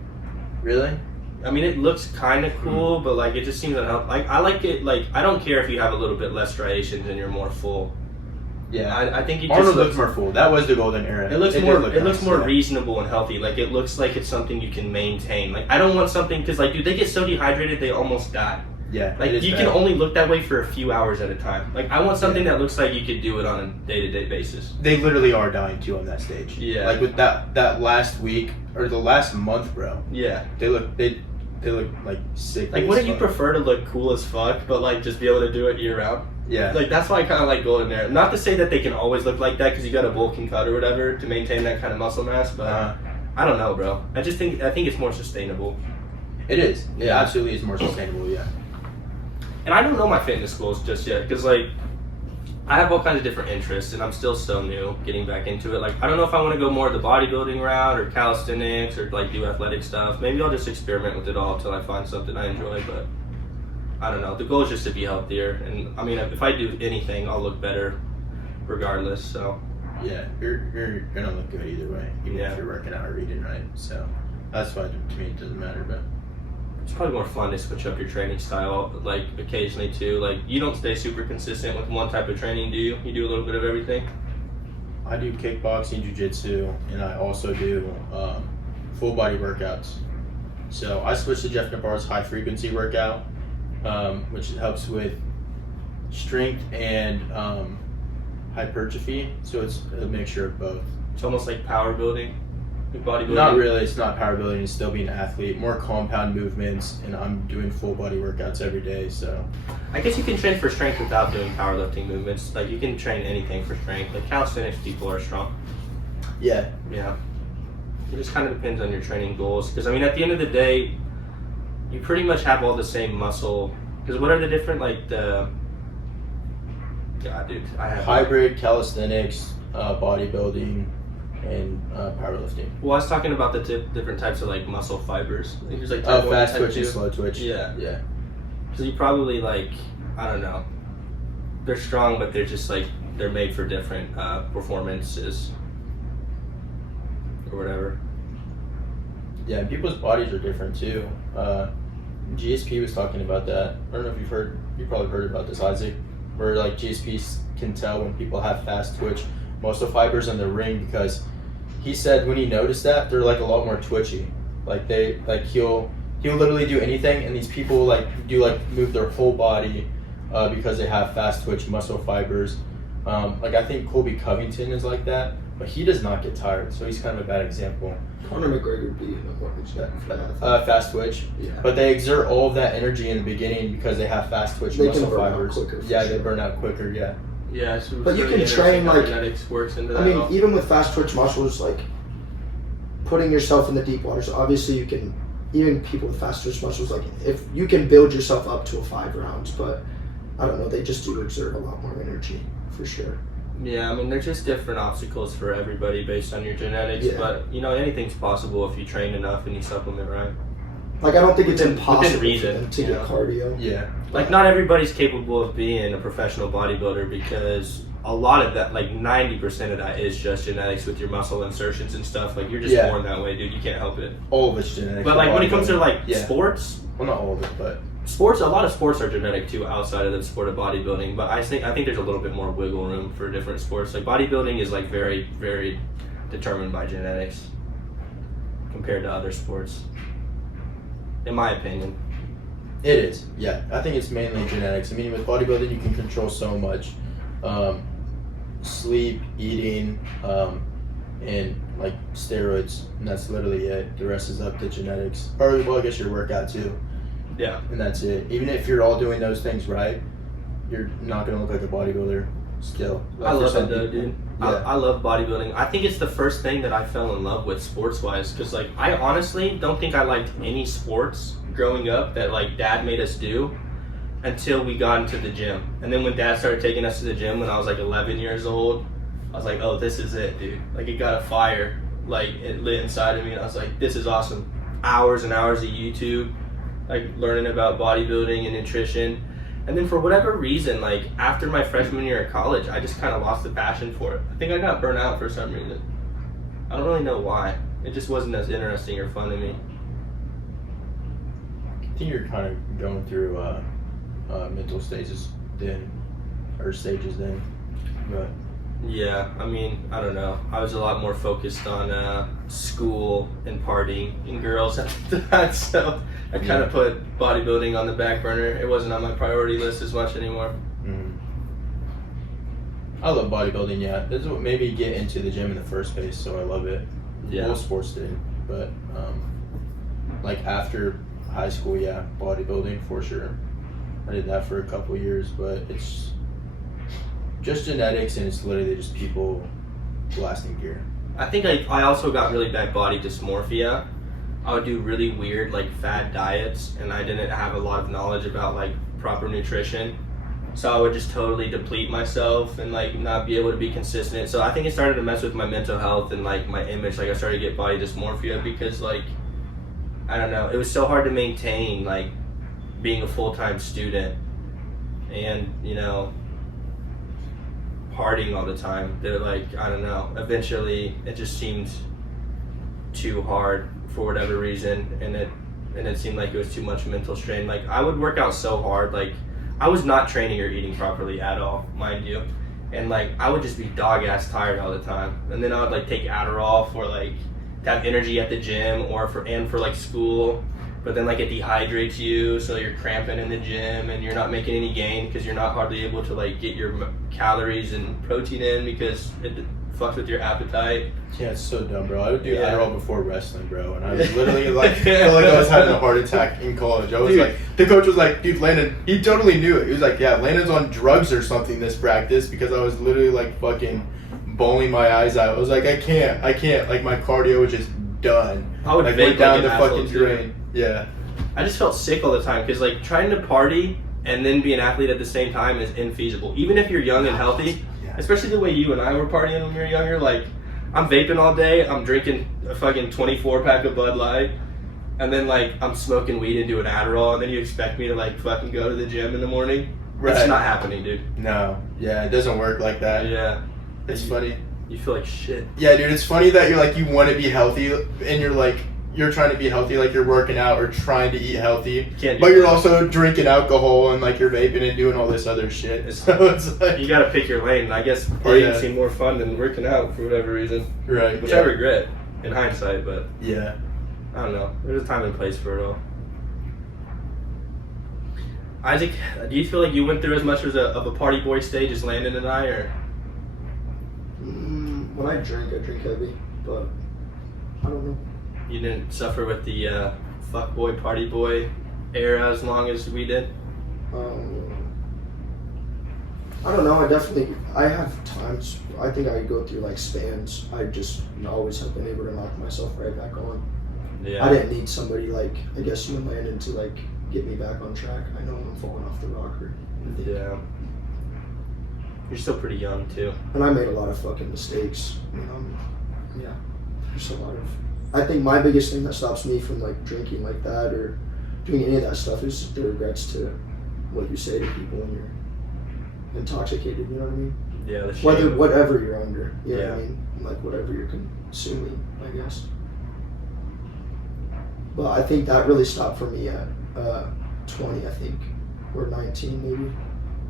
Really? I mean, it looks kind of cool, but like it just seems unhealthy. Like I like it. Like I don't care if you have a little bit less striations and you're more full. Yeah. I think it Arnold just looks looks more full. That was the golden era. It looks did more. look It looks nice, more yeah. reasonable and healthy. Like it looks like it's something you can maintain. Like I don't want something because like dude, they get so dehydrated they almost die. Yeah. Like it is you bad. can only look that way for a few hours at a time. Like I want something that looks like you could do it on a day-to-day basis. They literally are dying too on that stage. Yeah. Like with that last week or the last month, bro. Yeah. They look like sick. Like as wouldn't you fuck. prefer to look cool as fuck, but like just be able to do it year round? Yeah. Like that's why I kind of like golden era. Not to say that they can always look like that because you got a bulking cut or whatever to maintain that kind of muscle mass, but I don't know, bro. I think it's more sustainable. It is. It Yeah. absolutely is more sustainable. Yeah. And I don't know my fitness goals just yet because like I have all kinds of different interests and I'm still so new getting back into it. Like I don't know if I want to go more the bodybuilding route or calisthenics or like do athletic stuff. Maybe I'll just experiment with it all until I find something I enjoy, but I don't know. The goal is just to be healthier, and I mean if I do anything I'll look better regardless, so Yeah, you're gonna look good either way, even Yeah. if you're working out or eating right. So that's why to me it doesn't matter. But it's probably more fun to switch up your training style like occasionally too. Like you don't stay super consistent with one type of training, do you? You do a little bit of everything? I do kickboxing, jiu-jitsu, and I also do full body workouts. So I switched to Jeff Navarro's high frequency workout, which helps with strength and hypertrophy. So it's a mixture of both. It's almost like power building, like bodybuilding. Not really. It's not power building. It's still being an athlete. More compound movements, and I'm doing full body workouts every day. So I guess you can train for strength without doing powerlifting movements. Like you can train anything for strength. Like calisthenics people are strong. yeah, Yeah. It just kind of depends on your training goals. Because, I mean, at the end of the day, you pretty much have all the same muscle. Because what are the different, like, the... God, dude, I have... hybrid calisthenics, bodybuilding, and powerlifting. Well, I was talking about the different types of, like, muscle fibers. I think there's, like, type 1, Fast type twitch 2. and slow twitch. Yeah. Yeah. So you probably, like, I don't know. They're strong, but they're just, like, they're made for different performances. Or whatever. Yeah, and people's bodies are different too. GSP was talking about that. I don't know if you probably heard about this, Isaac, where like GSPs can tell when people have fast twitch muscle fibers in their ring, because he said when he noticed that they're like a lot more twitchy. Like he'll literally do anything, and these people move their whole body because they have fast twitch muscle fibers. Like I think Colby Covington is like that, but he does not get tired, so he's kind of a bad example. Conor McGregor would be an example for that. Fast twitch, Yeah. but they exert all of that energy in the beginning because they have fast twitch They muscle can burn out fibers. quicker, for Yeah, sure. they burn out quicker. Yeah, Yeah, so But you can train, like- genetics works into that. I mean, all. even with fast twitch muscles, like putting yourself in the deep waters, obviously you can, even people with fast twitch muscles, like if you can build yourself up to a 5 rounds, but I don't know, they just do exert a lot more energy for sure. Yeah, I mean, there's just different obstacles for everybody based on your genetics, Yeah. but, you know, anything's possible if you train enough and you supplement right. Like I don't think it's Within impossible reason, for them to you get know? cardio. yeah, Like, not everybody's capable of being a professional bodybuilder because a lot of that, like 90% of that is just genetics with your muscle insertions and stuff. Like, you're just Yeah. born that way, dude. You can't help it. all of it's genetic. But, like, when it comes to, like, Yeah. sports, well, not all of it, but a lot of sports are genetic too outside of the sport of bodybuilding, but I think there's a little bit more wiggle room for different sports. Like bodybuilding is like very, very determined by genetics compared to other sports, in my opinion. it is. Yeah, I think it's mainly genetics. I mean, with bodybuilding, you can control so much, sleep, eating, and like steroids, and that's literally it. The rest is up to genetics. Or well, I guess your workout too. Yeah. And that's it. Even if you're all doing those things right, you're not gonna look like a bodybuilder still. I For love some it though, people. dude. Yeah. I love bodybuilding. I think it's the first thing that I fell in love with sports-wise, because like I honestly don't think I liked any sports growing up that like Dad made us do until we got into the gym. And then when Dad started taking us to the gym when I was like 11 years old, I was like, oh, this is it, dude. Like it got a fire, like it lit inside of me, and I was like, this is awesome. Hours and hours of YouTube, like learning about bodybuilding and nutrition. And then for whatever reason, like after my freshman year of college, I just kind of lost the passion for it. I think I got burnt out for some reason. I don't really know why. It just wasn't as interesting or fun to me. I think you're kind of going through mental stages then, but Yeah, I mean, I don't know. I was a lot more focused on school and partying and girls after that, so I kind of put bodybuilding on the back burner. It wasn't on my priority list as much anymore. I love bodybuilding. Yeah, this is what made me get into the gym in the first place, so I love it. Yeah. Most sports did, but like after high school, yeah, bodybuilding for sure. I did that for a couple years, but it's just genetics, and it's literally just people blasting gear. I think I also got really bad body dysmorphia. I would do really weird like fad diets, and I didn't have a lot of knowledge about like proper nutrition. So I would just totally deplete myself and like not be able to be consistent. So I think it started to mess with my mental health and like my image. Like I started to get body dysmorphia because like, I don't know, it was so hard to maintain like being a full-time student and, you know, partying all the time. They're like, I don't know, eventually it just seemed too hard for whatever reason, and it seemed like it was too much mental strain. Like I would work out so hard, like I was not training or eating properly at all, mind you, and like I would just be dog ass tired all the time, and then I would like take Adderall for like to have energy at the gym or for like school, but then like it dehydrates you, so you're cramping in the gym and you're not making any gain because you're not hardly able to like get your calories and protein in because it fucks with your appetite. Yeah, it's so dumb, bro. I would do Yeah. Adderall before wrestling, bro, and I was literally like, felt like I was having a heart attack in college. I was like, the coach was like, dude, Landon, he totally knew it. He was like, yeah, Landon's on drugs or something this practice, because I was literally like fucking bawling my eyes out. I was like, I can't. Like my cardio was just done. I would like vape went down like the an fucking asshole, too. drain. Yeah. I just felt sick all the time because like trying to party and then be an athlete at the same time is infeasible. Even if you're young and healthy, Yeah. especially the way you and I were partying when we were younger. Like I'm vaping all day, I'm drinking a fucking 24 pack of Bud Light, and then like I'm smoking weed and doing Adderall, and then you expect me to like fucking go to the gym in the morning? Right. It's not happening, dude. No. Yeah, it doesn't work like that. Yeah, It's funny. you feel like shit. Yeah, dude, it's funny that you're like, you want to be healthy, and you're like, you're trying to be healthy, like you're working out or trying to eat healthy, Can't do but you're that. also drinking alcohol and like you're vaping and doing all this other shit. So it's like, You gotta pick your lane. And I guess partying Yeah. seemed more fun than working out for whatever reason, right? which yeah. I regret in hindsight. But Yeah. I don't know. There's a time and place for it all. Isaac, do you feel like you went through as much of a party boy stage as Landon and I, or? When I drink heavy, but I don't know. You didn't suffer with the fuck boy, party boy era as long as we did? I don't know. I have times. I think I go through like spans. I just always have been able to knock myself right back on. Yeah. I didn't need somebody like, I guess you and Landon to like get me back on track. I know when I'm falling off the rocker. Yeah. You're still pretty young too. And I made a lot of fucking mistakes. Yeah. There's a lot of. I think my biggest thing that stops me from like drinking like that or doing any of that stuff is the regrets to what you say to people when you're intoxicated. You know what I mean? Yeah. The shame. Whatever you're under. You know Yeah. what I mean? Like whatever you're consuming, I guess. But I think that really stopped for me at 20, I think, or 19 maybe.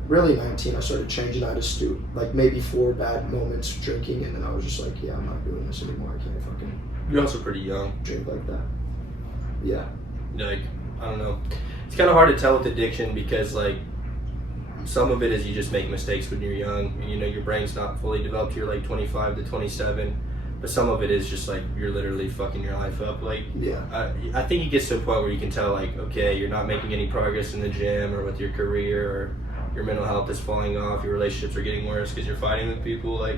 Really 19, I started changing. I just do like maybe 4 bad moments drinking, and then I was just like, yeah, I'm not doing this anymore. I can't fucking You're also pretty young. drink like that. Yeah. Like, I don't know. It's kind of hard to tell with addiction because, like, some of it is you just make mistakes when you're young. And, you know, your brain's not fully developed. You're like 25 to 27. But some of it is just like you're literally fucking your life up. Like, Yeah. I think it gets to a point where you can tell, like, okay, you're not making any progress in the gym or with your career, or your mental health is falling off. Your relationships are getting worse because you're fighting with people. Like,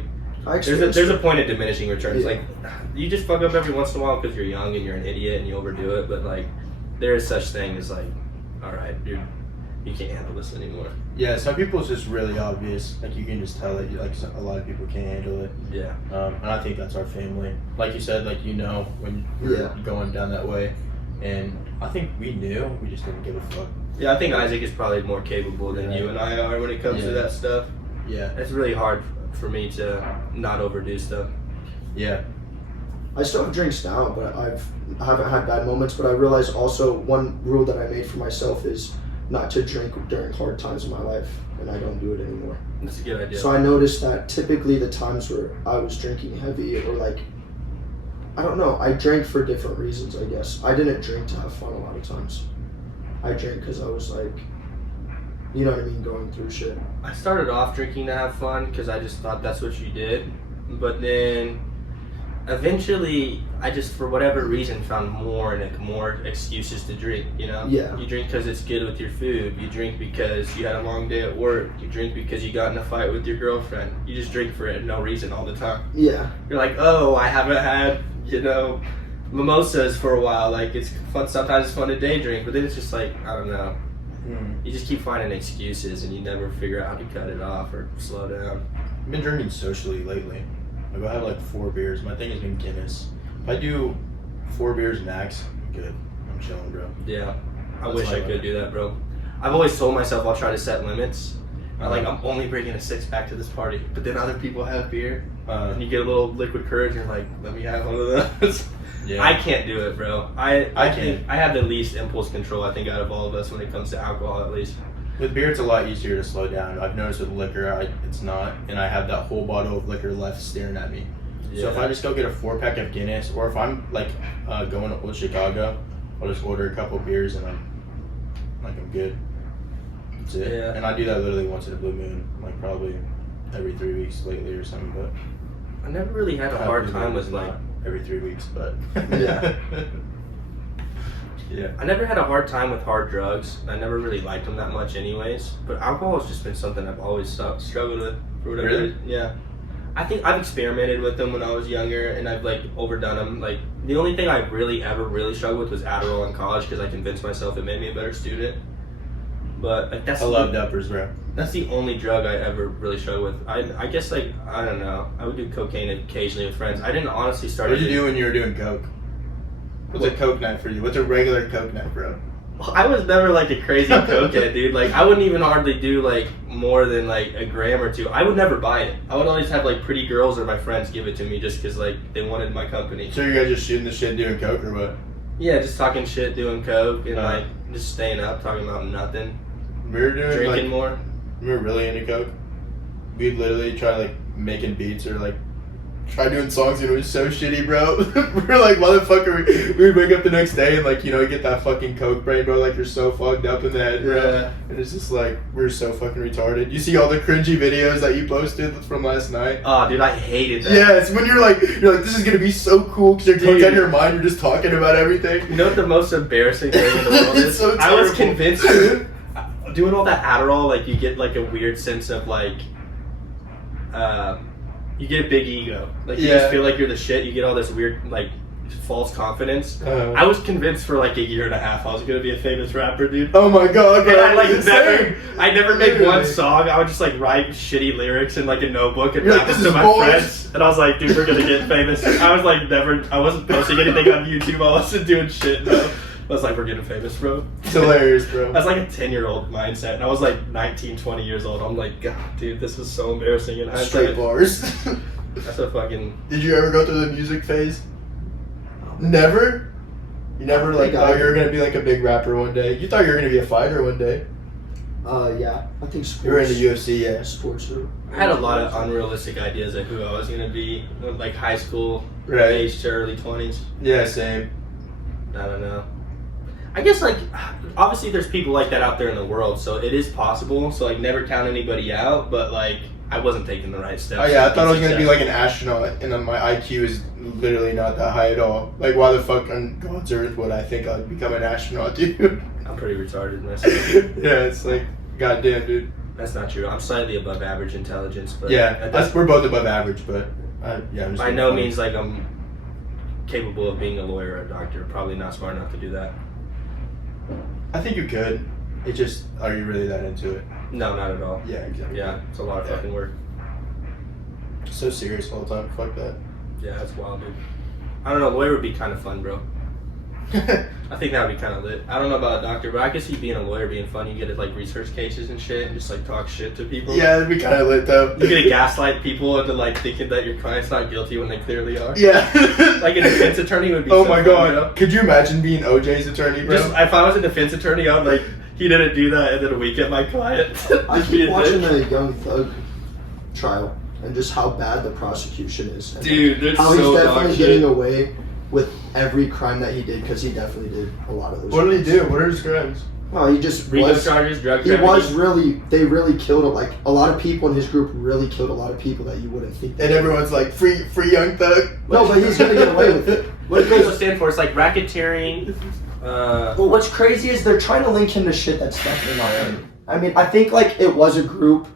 there's a point of diminishing returns. Yeah. Like, you just fuck up every once in a while because you're young and you're an idiot and you overdo it. But like, there is such thing as like, all right, dude, you can't handle this anymore. Yeah, some people it's just really obvious. Like you can just tell that like a lot of people can't handle it. Yeah. And I think that's our family. Like you said, like when we're Yeah. going down that way, and I think we knew, we just didn't give a fuck. Yeah, I think Isaac is probably more capable than Yeah. you and I are when it comes to Yeah. that stuff. Yeah. It's really hard for me to not overdo stuff. Yeah. I still have drinks now, but I haven't had bad moments. But I realized also one rule that I made for myself is not to drink during hard times in my life, and I don't do it anymore. That's a good idea. So I noticed that typically the times where I was drinking heavy or like, I don't know, I drank for different reasons, I guess. I didn't drink to have fun a lot of times. I drank because I was like, you know what I mean, going through shit. I started off drinking to have fun because I just thought that's what you did. But then eventually I just, for whatever reason, found more excuses to drink, you know? Yeah. You drink because it's good with your food. You drink because you had a long day at work. You drink because you got in a fight with your girlfriend. You just drink for no reason all the time. Yeah. You're like, oh, I haven't had, you know, mimosas for a while. Like, it's fun. Sometimes it's fun to day drink, but then it's just like, I don't know. You just keep finding excuses and you never figure out how to cut it off or slow down. I've been drinking socially lately. Like I'll have like 4 beers. My thing has been Guinness. If I do 4 beers max, I'm good. I'm chilling, bro. Yeah, I That's wish I my could limit. do that, bro. I've always told myself I'll try to set limits. Uh-huh. Like, I'm only bringing a 6-pack to this party, but then other people have beer, Uh, and you get a little liquid courage, and you're like, let me have one of those. yeah. I can't do it, bro. I can't. I have the least impulse control, I think, out of all of us when it comes to alcohol, at least. With beer, it's a lot easier to slow down. I've noticed with liquor, it's not, and I have that whole bottle of liquor left staring at me. So if I just go get a 4-pack of Guinness, or if I'm like going to Old Chicago, I'll just order a couple beers and I'm good. That's it. Yeah. And I do that literally once in a blue moon, like probably every 3 weeks lately or something. But I never really had a hard time with like. not every 3 weeks, but Yeah. Yeah. I never had a hard time with hard drugs. I never really liked them that much, anyways. But alcohol has just been something I've always struggled with for whatever. Really? reason. Yeah. I think I've experimented with them when I was younger, and I've like overdone them. Like the only thing I really struggled with was Adderall in college because I convinced myself it made me a better student. But like that's I love uppers, bro. that's the only drug I ever really struggled with. I guess like I don't know. I would do cocaine occasionally with friends. I didn't honestly start. What did you do when you were doing coke? What's a coke night for you? What's a regular coke night, bro? I was never like a crazy cokehead, dude. Like I wouldn't even hardly do like more than like a gram or two. I would never buy it. I would always have like pretty girls or my friends give it to me just because like they wanted my company. So you guys just shooting the shit doing coke or what? Yeah, just talking shit, doing coke, and like just staying up, talking about nothing, We were doing drinking like, more. we were really into coke. We'd literally try like making beats or like try doing songs and it was so shitty, bro. We're like, motherfucker, we would wake up the next day and like, you know, get that fucking coke brain, bro, like you're so fucked up in the head, bro. Yeah. And it's just like, we're so fucking retarded. You see all the cringy videos that you posted from last night? Oh, dude, I hated that. Yeah, it's when you're like, this is gonna be so cool because your coke's out of your mind, you're just talking about everything. You know what the most embarrassing thing in the world It's is? so I was terrible. convinced doing all that Adderall, like you get like a weird sense of like, you get a big ego. Like you just feel like you're the shit. You get all this weird like false confidence. I was convinced for like a year and a half I was gonna be a famous rapper, dude. Oh my god, bro. And I like Same. I never made Literally. one song. I would just like write shitty lyrics in like a notebook and You're rap like, them "This to is my boys." friends. And I was like, dude, we're gonna get famous. I was like I wasn't posting anything on YouTube. I wasn't doing shit, bro. I was like, we're getting famous, bro. It's hilarious, bro. That's like a 10-year-old mindset. And I was like 19, 20 years old. I'm like, God, dude, this is so embarrassing. And Straight bars. that's a fucking... Did you ever go through the music phase? Never? You never like thought you were gonna be like a big rapper one day? You thought you were gonna be a fighter one day? Yeah, I think sports. You were in the UFC, yeah. Sports. I had a lot of unrealistic ideas of who I was going to be. Like high school, Right. age to early 20s. Yeah, same. I don't know. I guess like obviously there's people like that out there in the world, so it is possible. So like never count anybody out, but like I wasn't taking the right steps. Oh yeah, I thought I was to gonna be be like an astronaut, and then my IQ is literally not that high at all. Like, why the fuck on God's earth would I think I'd become an astronaut, dude? I'm pretty retarded myself. Yeah, it's like, goddamn, dude. That's not true. I'm slightly above average intelligence, but Yeah, that's we're both above average, but yeah, I'm just by being no funny. means like I'm capable of being a lawyer or a doctor. Probably not smart enough to do that. I think you could. It just, are you really that into it? No, not at all. Yeah, exactly. Yeah, it's a lot of Yeah. fucking work. So serious all the time. Fuck that. Yeah, that's wild, dude. I don't know. Lawyer would be kind of fun, bro. I think that would be kind of lit. I don't know about a doctor, but I could see being a lawyer being fun. You get to like research cases and shit, and just like talk shit to people. Yeah, it'd be kind of lit though. You get to gaslight people into like thinking that your client's not guilty when they clearly are. Yeah. Like a defense attorney would be. Oh so my fun, god. bro. Could you imagine being OJ's attorney, bro? Just if I was a defense attorney, I'd like he didn't do that, and then a week at my client. I Just be keep a watching dick. the Young Thug trial and just how bad the prosecution is. And Dude, they're how so he's dog definitely shit. getting away with every crime that he did because he definitely did a lot of those. What did he crimes. do? What are his crimes? Well, he just RICO was. charges, drug He trafficking. was really. They really killed like a lot of people in his group. Really killed a lot of people that you wouldn't think. And everyone's like, free Young Thug. No, but he's gonna get away with it. What does RICO stand for? It's like racketeering. Well, what's crazy is they're trying to link him to shit that's definitely not him. I mean, I think like it was a group,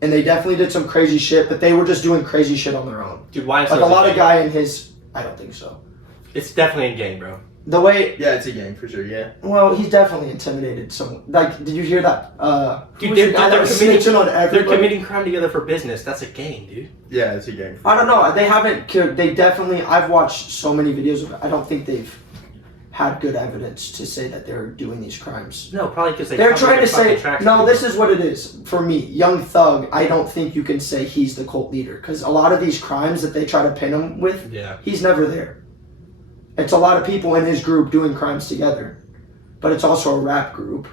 and they definitely did some crazy shit, but they were just doing crazy shit on their own. Dude, why? Like a lot of guy in his. I don't think so. It's definitely a gang, bro. The way. Yeah, it's a gang for sure. Yeah. Well, he's definitely intimidated someone. Like, did you hear that? Dude, Who was the guy that was snitching on They're everybody? committing crime together for business. That's a gang, dude. Yeah, it's a gang. I don't know. They haven't. They definitely. I've watched so many videos of it. I don't think they've had good evidence to say that they're doing these crimes. No, probably because They're trying to say, no, this is what it is. For me, Young Thug, I don't think you can say he's the cult leader. Because a lot of these crimes that they try to pin him with, Yeah. he's never there. It's a lot of people in his group doing crimes together. But it's also a rap group.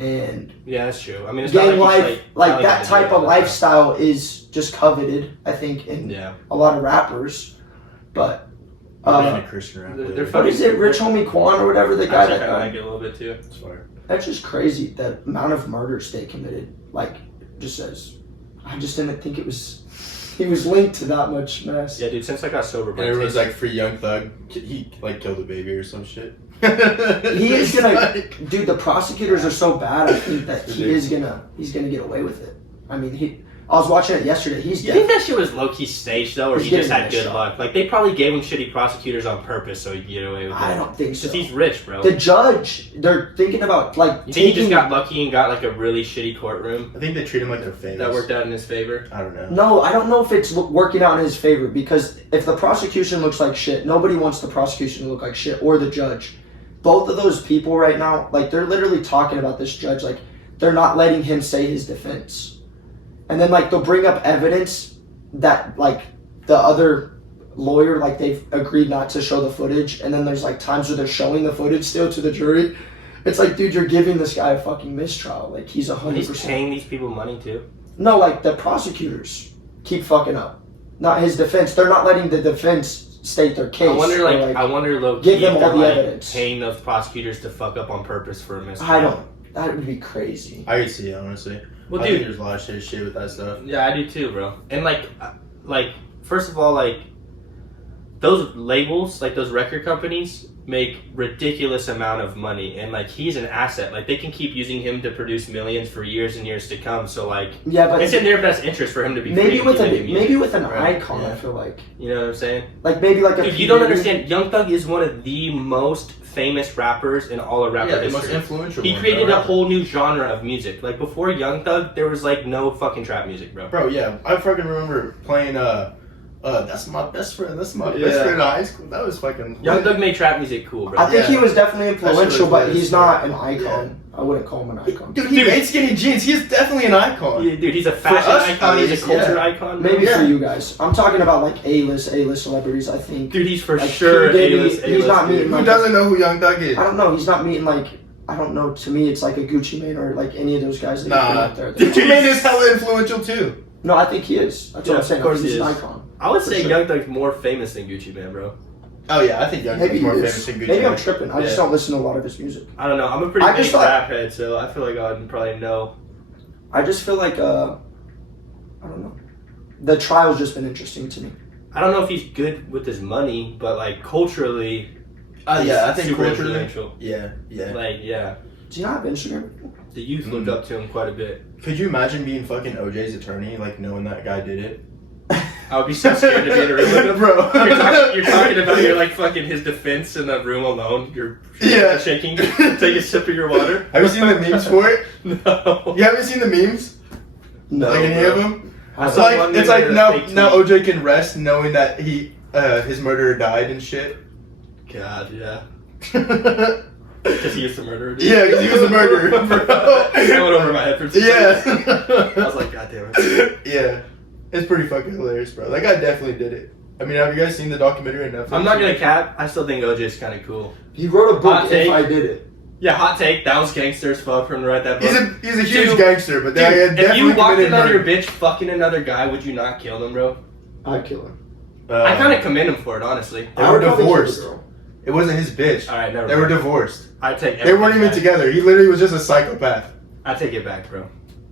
And Yeah, that's true. I mean, it's not gang like, life, he's, like probably that gonna do type it all of the time. lifestyle is just coveted, I think, in Yeah. a lot of rappers. But a Christian rap. they're What is it, Rich Homie Quan or whatever, the guy I that like it a little bit too. It's fire. That's just crazy. The amount of murders they committed. Like, just says, I just didn't think it was. He was linked to that much mess. Yeah, dude. Since I got sober, And everyone's like, free Young Thug. He like killed a baby or some shit. He is gonna, Like- dude. The prosecutors are so bad. I think that he's gonna get away with it. I mean, I was watching it yesterday. You think that shit was low key staged though, or He's he just getting had a good shot. luck? Like they probably gave him shitty prosecutors on purpose so he'd get away with it. I don't think so. Because he's rich, bro. The judge, they're thinking about like You think he just got lucky and got like a really shitty courtroom I think they treat him like they're famous. that worked out in his favor? I don't know. No, I don't know if it's working out in his favor because if the prosecution looks like shit, nobody wants the prosecution to look like shit or the judge. Both of those people right now, like they're literally talking about this judge, like they're not letting him say his defense. And then like they'll bring up evidence that like the other lawyer, like they've agreed not to show the footage, and then there's like times where they're showing the footage still to the jury. It's like, dude, you're giving this guy a fucking mistrial. Like he's 100%. He's paying these people money too. No, like the prosecutors keep fucking up, not his defense. They're not letting the defense state their case. I wonder, or, I wonder, low give key, them if all they're the like evidence. paying those prosecutors to fuck up on purpose for a mistrial. I don't. That would be crazy. I can see it, honestly. Well, I think dude, there's a lot of shit with that stuff. yeah, I do too, bro. And like first of all, like those labels, like those record companies, make ridiculous amount of money, and like he's an asset. Like they can keep using him to produce millions for years and years to come. So like, Yeah, but it's in their best interest for him to be maybe free with to keep making music. maybe with an Right, icon, yeah. I feel like You know what I'm saying? maybe like a. Dude, you don't understand. Young Thug is one of the most famous rappers in all of rapper Yeah, the most history. influential He one, created bro. a whole new genre of music. Like before Young Thug, there was like no fucking trap music, bro. Bro, yeah, I fucking remember playing that's my best friend. That's my best Yeah. friend in high school. That was fucking Young Thug made trap music cool, bro. I think he Yeah. was definitely influential, but was he's lit. not an icon. I wouldn't call him an icon. Dude, he Dude. made skinny jeans. He's definitely an icon. Yeah, dude, he's a fashion us, icon. at He's least, a culture yeah. icon. Bro. Maybe Yeah. for you guys. I'm talking about like A-list celebrities. I think. Dude, he's for Like, sure P. Diddy, A-list. he's not dude. meeting Who doesn't know who Young Thug is? I don't know. He's not meeting like. I don't know. To me, it's like a Gucci Mane or like any of those guys that you put Nah, out there. Gucci Mane is hella influential too. No, I think he is. That's Yeah, what I'm of saying. I course think he's he an is. icon. I would For say sure. Young Thug's more famous than Gucci Mane, bro. Oh yeah, I think Young Maybe Thug's more he famous is. than Gucci Maybe I'm Mane. tripping. I just Yeah. don't listen to a lot of his music. I don't know. I'm a pretty I big just thought- rap head, so I feel like I'd probably know. I just feel like I don't know. The trial's just been interesting to me. I don't know if he's good with his money, but like culturally, Yeah, I he's think super culturally. influential. Yeah, yeah. Like, yeah, Do you not have Instagram? the youth looked up to him quite a bit. Could you imagine being fucking OJ's attorney, like knowing that guy did it? I would be so scared to be in a room with him. Bro. You're talking about your like fucking his defense in the room alone. You're Yeah. shaking. Take a sip of your water. Have you seen the memes for it? No. You haven't seen the memes? No. Like any bro. of them? I It's saw like one it's meme like with a now fake now tweet. OJ can rest knowing that his murderer died and shit. God, yeah. Yeah, Because he was the murderer. Dude. because he was a murderer, bro. That went over my head for 2 seconds. I Yeah. was like, God damn it. Yeah. It's pretty fucking hilarious, bro. That guy definitely did it. I mean, have you guys seen the documentary on Netflix? I'm not gonna cap. I still think OJ's kind of cool. He wrote a book. Hot If take. I did it, Yeah, hot take. That was gangster as fuck for him to write that book. He's a huge Dude, gangster, but that guy Dude, if definitely you walked committed in on your murder. bitch fucking another guy, would you not kill them, bro? I'd kill him. I kind of commend him for it, honestly. They I were would probably kill the divorced. girl. It wasn't his bitch. All right, never. They were mind. divorced. I take. They weren't everything even back. together. He literally was just a psychopath. I take it back, bro.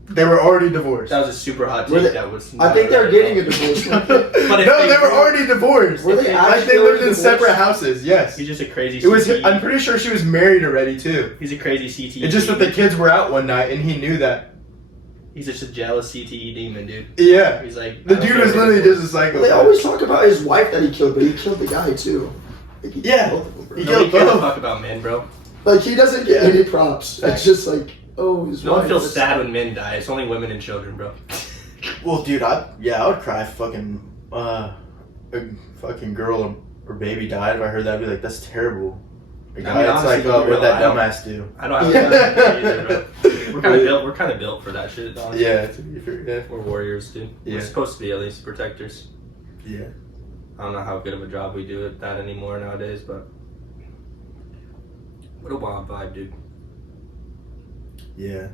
They were already divorced. That was a super hot Were take. they- That was. I think they're getting a divorce. weren't they? But if no, they they were were- already divorced. Were they Like actually they lived already in divorced? separate houses. Yes. He's just a crazy. It was. CTE. I'm pretty sure she was married already too. He's a crazy CTE. It's just that the kids were out one night and he knew that. He's just a jealous CTE demon, dude. Yeah. He's like. The I don't dude care was what literally it is. just a psychopath. They always talk about his wife that he killed, but he killed the guy too. Like, he Yeah. killed both of them, bro. He Nobody killed cares a both. fuck about men, bro. Like he doesn't get Yeah. any props. It's just like, oh, his No one wife. feels sad when men die. It's only women and children, bro. Well, dude, I would cry if fucking a fucking girl or baby died. If I heard that, I'd be like, that's terrible. Like, I mean, it's honestly, like to be what real, that I don't- dumbass do. I don't have time for that either, bro. We're kind of built for that shit, honestly. Yeah, to be fair, yeah. We're warriors, dude. Yeah. We're supposed to be at least protectors. Yeah. I don't know how good of a job we do at that anymore nowadays, but what a wild vibe, dude. Yeah.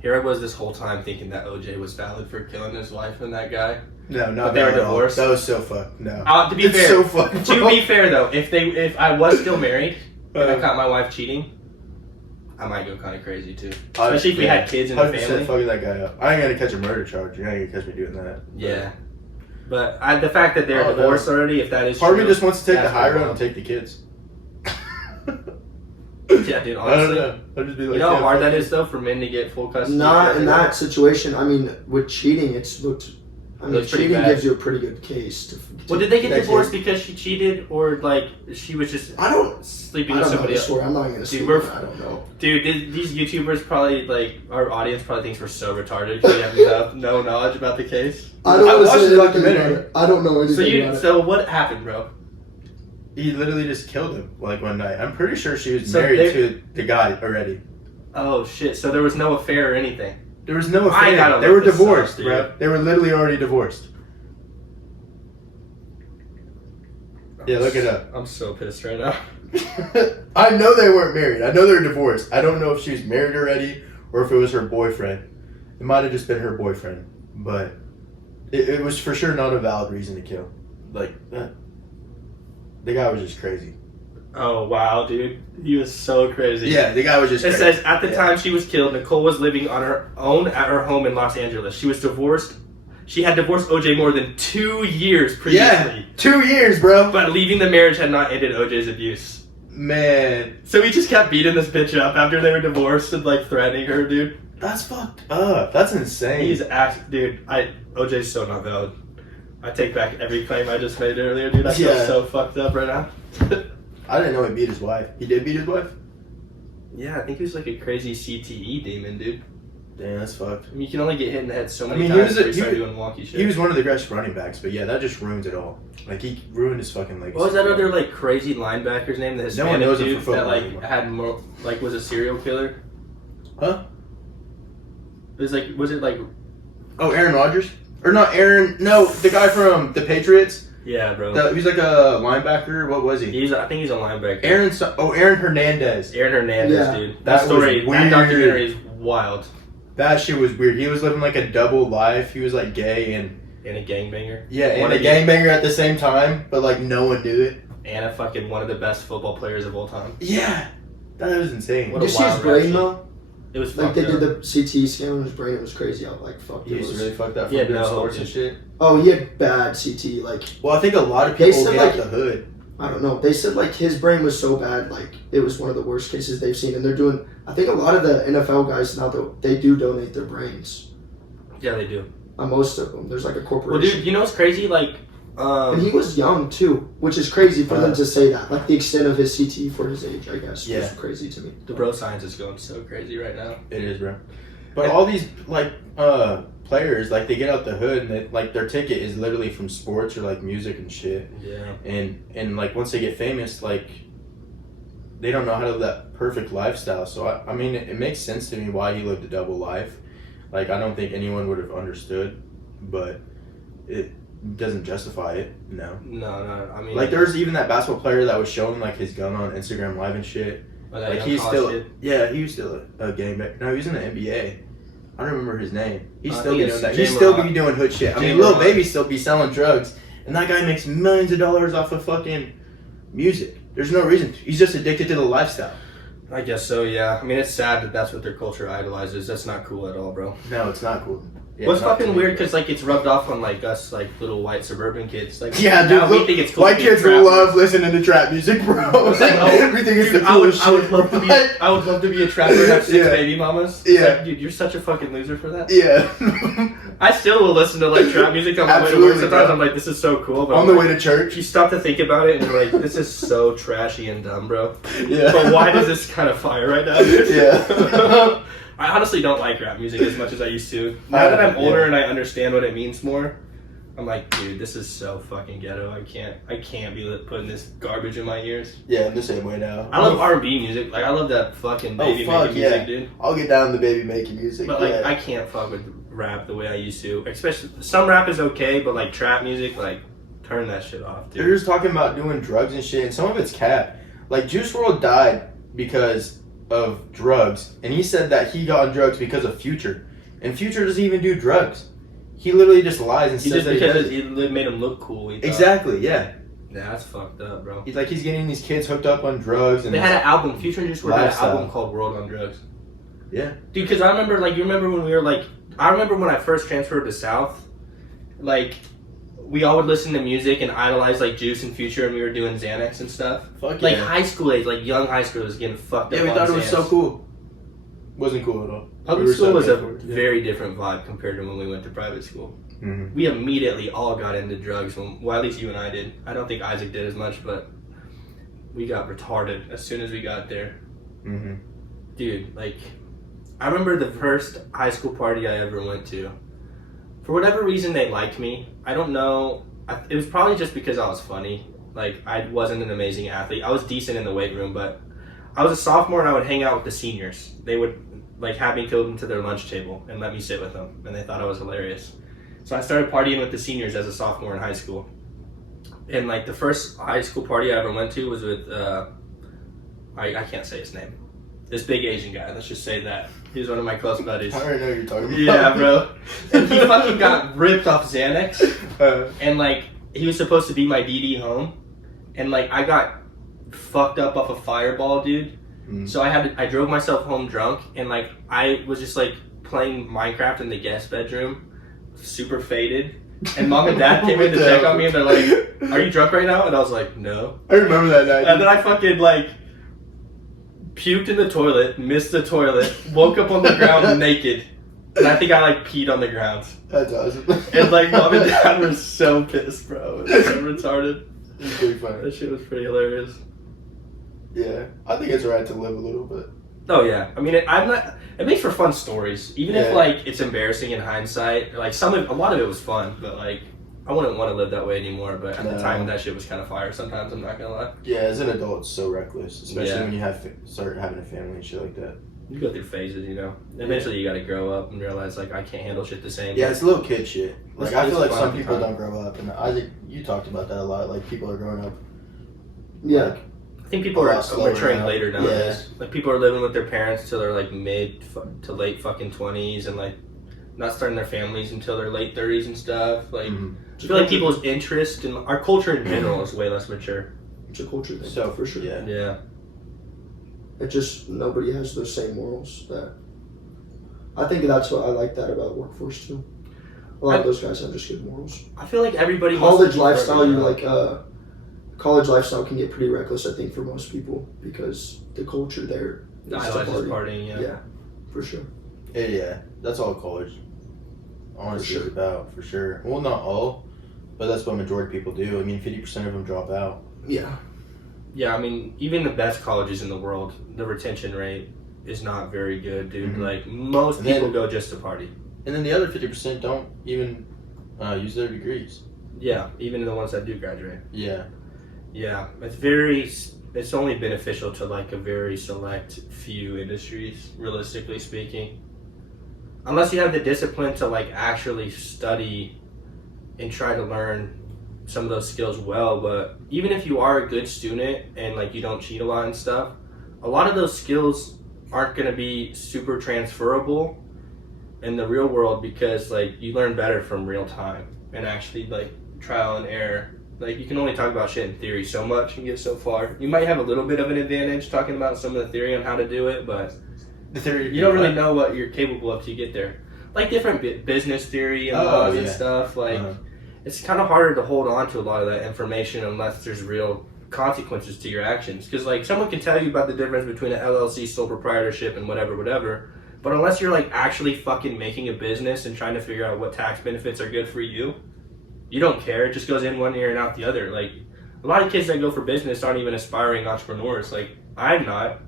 Here I was this whole time thinking that OJ was valid for killing his wife and that guy. No, not But they were at all. divorced? That was so fucked. No. To be It's fair, so fucked. to be fair though, if I was still married and I caught my wife cheating, I might go kind of crazy too. Especially if we had kids in the 100% family. fucking that guy up. I ain't gonna catch a murder charge. You're not gonna catch me doing that. Yeah. But the fact that they're Oh, no. divorced already, if that is Part of true, me just wants to take the that's high wild. road and take the kids. Yeah, dude, I don't honestly. know. I'll just be like, You know how yeah, hard fuck that it. is though for men to get full custody? Not of in their that situation. I mean, with cheating, Looks pretty cheating bad. gives you a pretty good case. Well, did they get That divorced because she cheated, or like she was just I don't sleeping I with don't know somebody the else? story. I'm not gonna say. we're- I don't know. Dude, these YouTubers probably like our audience probably thinks we're so retarded because we have no knowledge about the case. I don't I wanna watched say the anything documentary. about it. I don't know anything about it. So what happened, bro? He literally just killed him like one night. I'm pretty sure she was So married they- to the guy already. Oh shit! So there was no affair or anything. There was no I affair. gotta They look were this up, divorced, dude. bro. They were literally already divorced. Yeah, look it up. I'm so pissed right now. I know they weren't married. I know they're divorced. I don't know if she was married already or if it was her boyfriend. It might have just been her boyfriend, but it was for sure not a valid reason to kill. Like, the guy was just crazy. Oh wow, dude, he was so crazy. Yeah, the guy was just It crazy. says at the time she was killed, Nicole was living on her own at her home in Los Angeles. She was divorced. She had divorced OJ more than 2 years previously. Yeah, 2 years, bro. But leaving the marriage had not ended OJ's abuse. Man, So he just kept beating this bitch up after they were divorced and like threatening her, dude. that's fucked up. That's insane. Dude, OJ's so not valid. I take back every claim I just made earlier, dude. I feel Yeah. so fucked up right now. I didn't know he beat his wife. He did beat his wife? Yeah, I think he was like a crazy CTE demon, dude. Damn, that's fucked. I mean, you can only get hit in the head so I many mean, he times was before a- you he start was- doing wonky shit. He was one of the best running backs, but yeah, that just ruins it all. Like, he ruined his fucking legacy. What was that other like crazy linebacker's name? The No Hispanic one knows it dude for football that like anymore. had more like was a serial killer. Huh? It was like was it like Oh, Aaron Rodgers? Or not Aaron, no, the guy from the Patriots. yeah, bro. He was like a linebacker. What was he? I think he's a linebacker. Aaron Hernandez. Aaron Hernandez, Yeah. dude. That That was story, that weird. documentary is wild. That shit was weird. He was living like a double life. He was like gay and And a gangbanger. yeah, and One a of the- gangbanger at the same time, but like no one knew it. And a fucking one of the best football players of all time. Yeah, that was insane. What Did a you see his wild brain rap though? It was Like fucked they up. did the CT scan on his brain. It was crazy how like fucked He it used to was. really fuck that Yeah, from doing no, sports and dude. shit. Oh, he had bad CT. Like Well, I think a lot of They people said, get like- out the hood. I don't know. They said like his brain was so bad, like it was one of the worst cases they've seen. And they're doing. I think a lot of the NFL guys now they do donate their brains. Yeah, they do. Most of them. There's like a Well, corporation. dude, you know what's crazy? Like, And he was young too, which is crazy for them Uh, to say that. Like the extent of his CT for his age, I guess, Yeah. was crazy to me. the bro science is going so crazy right now. It is, bro. But all these like players, like they get out the hood and they, like their ticket is literally from sports or like music and shit. Yeah. And like once they get famous, like they don't know how to live that perfect lifestyle. So I mean, it makes sense to me why he lived a double life. Like I don't think anyone would have understood, but it doesn't justify it. No. No. I mean, Like there's even that basketball player that was showing like his gun on Instagram Live and shit. that Like young he's college still, kid. yeah, he was still a gangbanger. No, he was in the NBA. I don't remember his name. He's I still think be it's doing that. Jay He's still Morant. be doing hood shit. I Jay mean, Lil Morant. Baby still be selling drugs, and that guy makes millions of dollars off of fucking music. There's no reason to. He's just addicted to the lifestyle. I guess so. Yeah. I mean, it's sad that that's what their culture idolizes. That's not cool at all, bro. No, it's not cool. Yeah, What's not to fucking me. weird because like it's rubbed off on like us like little white suburban kids. Like Yeah, now dude. we Look, think it's cool. white to be kids trap. love listening to trap music, bro. Oh, we think it's Dude, the I would coolest love shit. to be. I would love to be a trapper and have 6 Yeah. baby mamas. Yeah. It's like, dude, you're such a fucking loser for that. Yeah. I still will listen to like trap music on my way to Absolutely, work. Sometimes bro. I'm like, this is so cool. But On I'm the like, way to church. if you stop to think about it and you're like, this is so trashy and dumb, bro. Yeah. But why does this kind of fire right now? Yeah. I honestly don't like rap music as much as I used to. Now that I'm older Yeah. and I understand what it means more, I'm like, dude, this is so fucking ghetto. I can't be putting this garbage in my ears. Yeah, in the same way now. I love R&B music. Like I love that fucking baby fuck, making yeah. music, dude. I'll get down to baby making music. But like, yeah. I can't fuck with rap the way I used to. Especially some rap is okay, but like trap music, like turn that shit off, They're dude. just talking about doing drugs and shit, and some of it's cap. Like Juice WRLD died because of drugs, and he said that he got on drugs because of Future, and Future doesn't even do drugs. He literally just lies and He says just that he because does it. it made him look cool. He thought. Exactly, yeah. Yeah, that's fucked up, bro. He's like, he's getting these kids hooked up on drugs. And They had an album, Future and Juice WRLD had an lifestyle. album called World on Drugs. Yeah. Dude, because I remember, like, you remember when we were, like, I remember when I first transferred to South, like, we all would listen to music and idolize, like, Juice and Future, and we were doing Xanax and stuff. Fuck Like, yeah. high school age, like, young high schoolers getting fucked up Yeah, we on thought it was Xanax. so cool. Wasn't cool at all. Public We were school so was a good for it, yeah. very different vibe compared to when we went to private school. Mm-hmm. We immediately all got into drugs. Well, at least you and I did. I don't think Isaac did as much, but we got retarded as soon as we got there. Mm-hmm. Dude, like, I remember the first high school party I ever went to. For whatever reason, they liked me. I don't know. It was probably just because I was funny. Like, I wasn't an amazing athlete. I was decent in the weight room, but I was a sophomore and I would hang out with the seniors. They would, like, have me go to their lunch table and let me sit with them, and they thought I was hilarious. So I started partying with the seniors as a sophomore in high school. And, like, the first high school party I ever went to was with, I can't say his name. This big Asian guy, let's just say that. He was one of my close buddies. I already know what you're talking about. Yeah, bro. And he fucking got ripped off Xanax. And, like, he was supposed to be my DD home. And, like, I got fucked up off a fireball, dude. Mm. So I drove myself home drunk. And, like, I was just, like, playing Minecraft in the guest bedroom. Super faded. And mom and dad came in to check on me. And they're like, are you drunk right now? And I was like, no. I remember that night. And then I fucking, like, puked in the toilet, missed the toilet, woke up on the ground naked, and I think I, like, peed on the ground. That's awesome. And, like, mom and dad were so pissed, bro. It was so retarded. It's pretty funny. That shit was pretty hilarious. Yeah, I think it's right to live a little bit. Oh, yeah. I mean, it makes for fun stories. Even if, Yeah. like, it's embarrassing in hindsight. Like, a lot of it was fun, but, like, I wouldn't want to live that way anymore. But at the No. time, that shit was kind of fire sometimes, I'm not gonna lie. Yeah, as an adult, it's so reckless, especially Yeah. when you start having a family and shit like that. You go through phases, you know? Eventually, you gotta grow up and realize, like, I can't handle shit the same. Yeah, it's little kid shit. Like, I It's feel like fun some at the people time. don't grow up, and Isaac, you talked about that a lot. Like, people are growing up. Yeah. Like, I think people A are lot slower maturing now. later nowadays. Like, people are living with their parents till they're, like, mid to late fucking 20s, and, like, not starting their families until their late 30s and stuff. Like, mhm. I feel like people's interest in our culture in general is way less mature. It's a culture thing. So, for sure. yeah. Yeah. It just, nobody has those same morals that. I think that's what I like that about workforce too. A lot of those guys have just good morals. I feel like everybody wants College to keep lifestyle, their- you like, college lifestyle can get pretty reckless, I think, for most people because the culture there is I to like just party. partying, yeah. Yeah, for sure. Yeah, that's all college honestly For is about, for sure. Well, not all, but that's what majority of people do. I mean, 50% of them drop out. Yeah. Yeah, I mean, even the best colleges in the world, the retention rate is not very good, dude. Mhm. Like, most And then- people go just to party. And then the other 50% don't even use their degrees. Yeah, even the ones that do graduate. Yeah. Yeah, it's only beneficial to, like, a very select few industries, realistically speaking. Unless you have the discipline to, like, actually study and try to learn some of those skills well. But even if you are a good student and, like, you don't cheat a lot and stuff, a lot of those skills aren't going to be super transferable in the real world because, like, you learn better from real time and actually, like, trial and error. Like, you can only talk about shit in theory so much and get so far. You might have a little bit of an advantage talking about some of the theory on how to do it, but The theory. you don't really know what you're capable of till you get there. Like, different business theory and laws and yeah. stuff. Like, Uh-huh. it's kind of harder to hold on to a lot of that information unless there's real consequences to your actions. Because, like, someone can tell you about the difference between an LLC, sole proprietorship, and whatever, but unless you're, like, actually fucking making a business and trying to figure out what tax benefits are good for you, you don't care. It just goes in one ear and out the other. Like, a lot of kids that go for business aren't even aspiring entrepreneurs. Like, I'm not,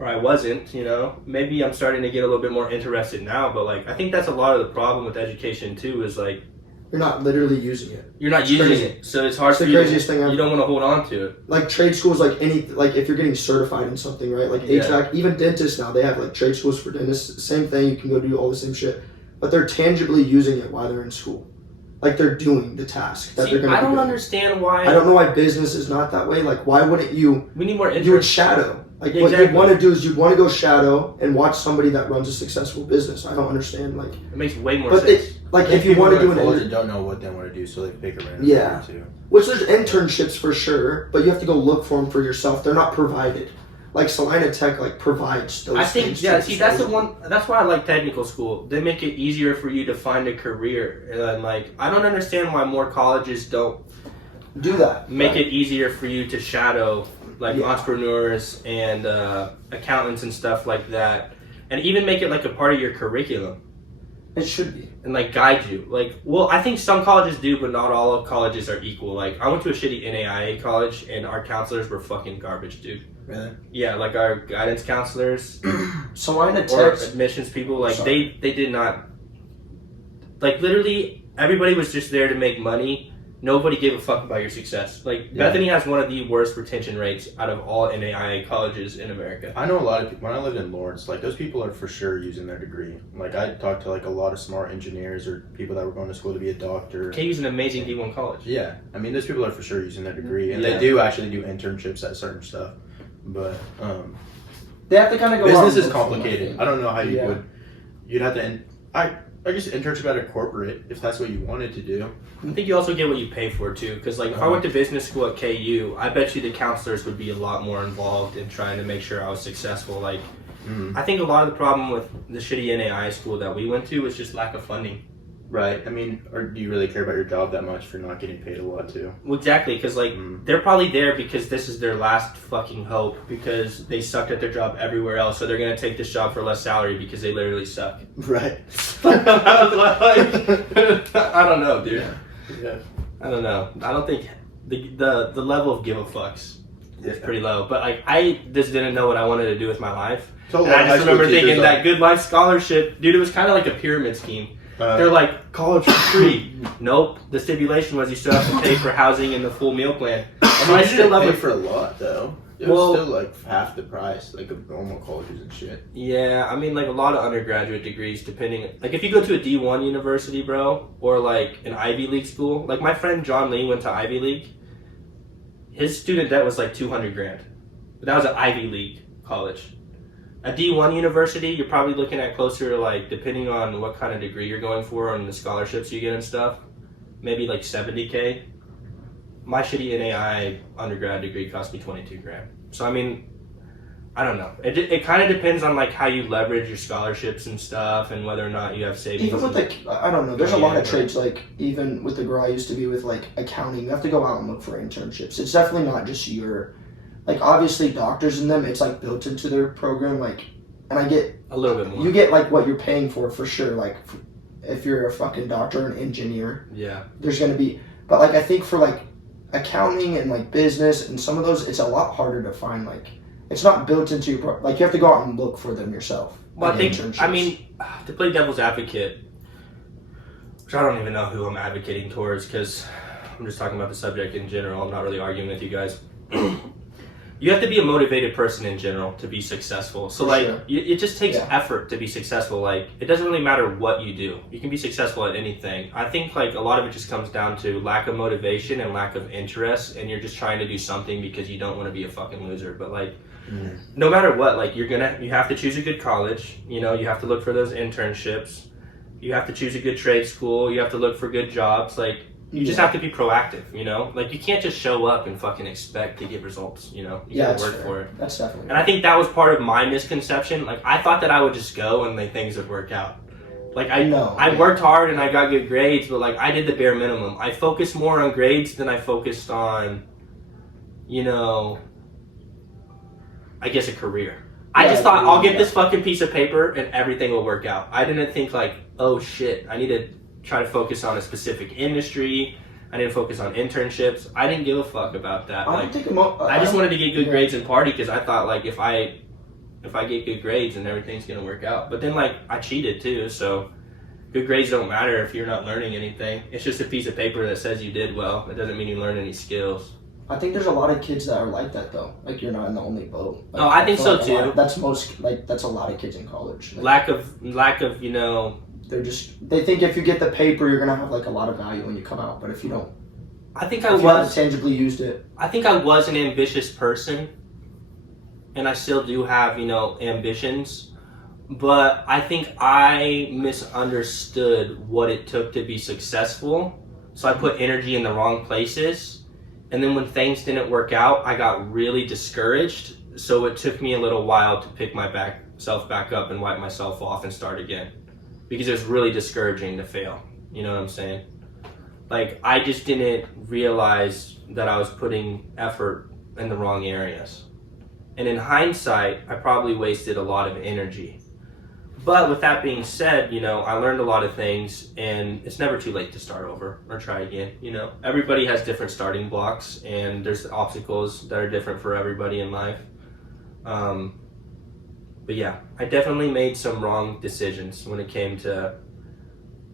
or I wasn't, you know. Maybe I'm starting to get a little bit more interested now, but, like, I think that's a lot of the problem with education too, is, like, You're not literally using it. you're not It's using crazy. it, so it's hard It's for the you. craziest thing I've- You don't want to hold on to it. Like trade schools, like if you're getting certified in something, right? Like Yeah. HVAC, even dentists now, they have like trade schools for dentists. Same thing, you can go do all the same shit. But they're tangibly using it while they're in school. Like they're doing the task that See, they're going to I be don't doing. understand why. I don't know why business is not that way. Like why wouldn't you, We need more you would interest. shadow. Like what you want to do is you want to go shadow and watch somebody that runs a successful business. I don't understand like. It makes way more sense. Like if you want to do an college and don't know what they want to do, so they pick a random career too. Which there's internships for sure, but you have to go look for them for yourself. They're not provided. Like Salina Tech like provides those. I think things that's the one. That's why I like technical school. They make it easier for you to find a career, and like I don't understand why more colleges don't do that. Make it easier for you to shadow like entrepreneurs and accountants and stuff like that, and even make it like a part of your curriculum. It should be. And like guide you. Like, well, I think some colleges do, but not all of colleges are equal. Like, I went to a shitty NAIA college, and our counselors were fucking garbage, dude. Really? Yeah, like our guidance counselors, Salina or Tech admissions people, like they did not. Like literally, everybody was just there to make money. Nobody gave a fuck about your success. Like Bethany has one of the worst retention rates out of all NAIA colleges in America. I know a lot of people. When I lived in Lawrence, like those people are for sure using their degree. Like I talked to like a lot of smart engineers or people that were going to school to be a doctor. KU's an amazing D1 college. Yeah, I mean those people are for sure using their degree, and they do actually do internships at certain stuff. But they have to kind of go. Business is complicated. I don't know how you would. You'd have to. I guess internship at a corporate if that's what you wanted to do. I think you also get what you pay for too, because like if I went to business school at KU, I bet you the counselors would be a lot more involved in trying to make sure I was successful. Like, I think a lot of the problem with the shitty NAI school that we went to was just lack of funding. Right. I mean, or do you really care about your job that much for not getting paid a lot too? Well, exactly, because like they're probably there because this is their last fucking hope because they sucked at their job everywhere else, so they're gonna take this job for less salary because they literally suck. Right. I don't know, dude. Yeah. I don't know. I don't think the level of give a fucks is pretty low. But like I just didn't know what I wanted to do with my life. And I just remember thinking that Good Life Scholarship, dude, it was kind of like a pyramid scheme. They're like, college for free. Nope. The stipulation was you still have to pay for housing and the full meal plan. And I still love it for a lot though. It was still like half the price, like of normal colleges and shit. Yeah, I mean like a lot of undergraduate degrees, depending. Like if you go to a D1 university, bro, or like an Ivy League school. Like my friend John Lee went to Ivy League. His student debt was like $200,000, but that was an Ivy League college. A D1 university, you're probably looking at closer to like, depending on what kind of degree you're going for and the scholarships you get and stuff, maybe like $70K. My shitty NAI undergrad degree cost me $22,000. So I mean, I don't know. It kind of depends on like how you leverage your scholarships and stuff, and whether or not you have savings. Even with I don't know. There's a lot of trades like even with the girl I used to be with, like accounting. You have to go out and look for internships. It's definitely not just your. Like, obviously, doctors in them, it's, like, built into their program, like, and I get... A little bit more. You get, like, what you're paying for sure, like, if you're a fucking doctor or an engineer. Yeah. There's going to be... But, like, I think for, like, accounting and, like, business and some of those, it's a lot harder to find, like... It's not built into your... Like, you have to go out and look for them yourself. Well, I think... I mean, to play devil's advocate, which I don't even know who I'm advocating towards, because I'm just talking about the subject in general. I'm not really arguing with you guys. You have to be a motivated person in general to be successful. So, like, it just takes effort to be successful. Like, it doesn't really matter what you do. You can be successful at anything. I think, like, a lot of it just comes down to lack of motivation and lack of interest, and you're just trying to do something because you don't want to be a fucking loser. But, like, no matter what, like, you have to choose a good college. You know, you have to look for those internships. You have to choose a good trade school. You have to look for good jobs. Like, you just have to be proactive, you know? Like, you can't just show up and fucking expect to get results, you know? You gotta work for it. That's definitely And I think that was part of my misconception. Like, I thought that I would just go and, like, things would work out. Like, I worked hard and I got good grades, but, like, I did the bare minimum. I focused more on grades than I focused on, you know, I guess a career. I just thought, I'll get this fucking piece of paper and everything will work out. I didn't think, like, oh, shit, I need to try to focus on a specific industry. I didn't focus on internships. I didn't give a fuck about that. I just wanted to get good grades and party because I thought like if I get good grades then everything's gonna work out. But then like I cheated too, so good grades don't matter if you're not learning anything. It's just a piece of paper that says you did well. It doesn't mean you learned any skills. I think there's a lot of kids that are like that though. Like you're not in the only boat. Like, I think so too. That's a lot of kids in college. Like, lack of you know. They think if you get the paper, you're gonna have like a lot of value when you come out. But if you don't, I think you haven't tangibly used it. I think I was an ambitious person, and I still do have, ambitions. But I think I misunderstood what it took to be successful. So I put energy in the wrong places. And then when things didn't work out, I got really discouraged. So it took me a little while to pick myself back up and wipe myself off and start again. Because it was really discouraging to fail. You know what I'm saying? Like, I just didn't realize that I was putting effort in the wrong areas. And in hindsight, I probably wasted a lot of energy. But with that being said, I learned a lot of things, and it's never too late to start over or try again. Everybody has different starting blocks, and there's obstacles that are different for everybody in life. But yeah, I definitely made some wrong decisions when it came to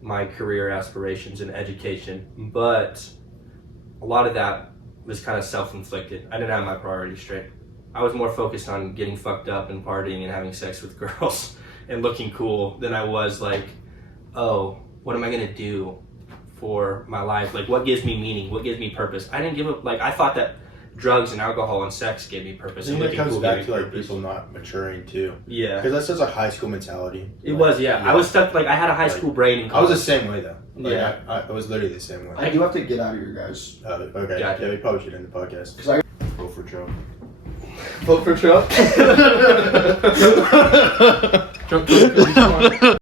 my career aspirations and education, but a lot of that was kind of self-inflicted. I didn't have my priorities straight. I was more focused on getting fucked up and partying and having sex with girls and looking cool than I was like, oh, what am I gonna do for my life? Like, what gives me meaning? What gives me purpose? I didn't give up. Like, I thought that drugs and alcohol and sex gave me purpose. I think and it comes cool back gave to me like purpose. people not maturing too. Yeah, Because that's just a high school mentality. it was. Yeah, I was stuck. Like, I had a high school brain in I college. was the same way though. Like, Yeah. I was literally the same way. I do have to get out of here, guys. Okay. Gotcha. Yeah, we probably should end the podcast. 'Cause I Vote for Trump. vote for Trump. Trump.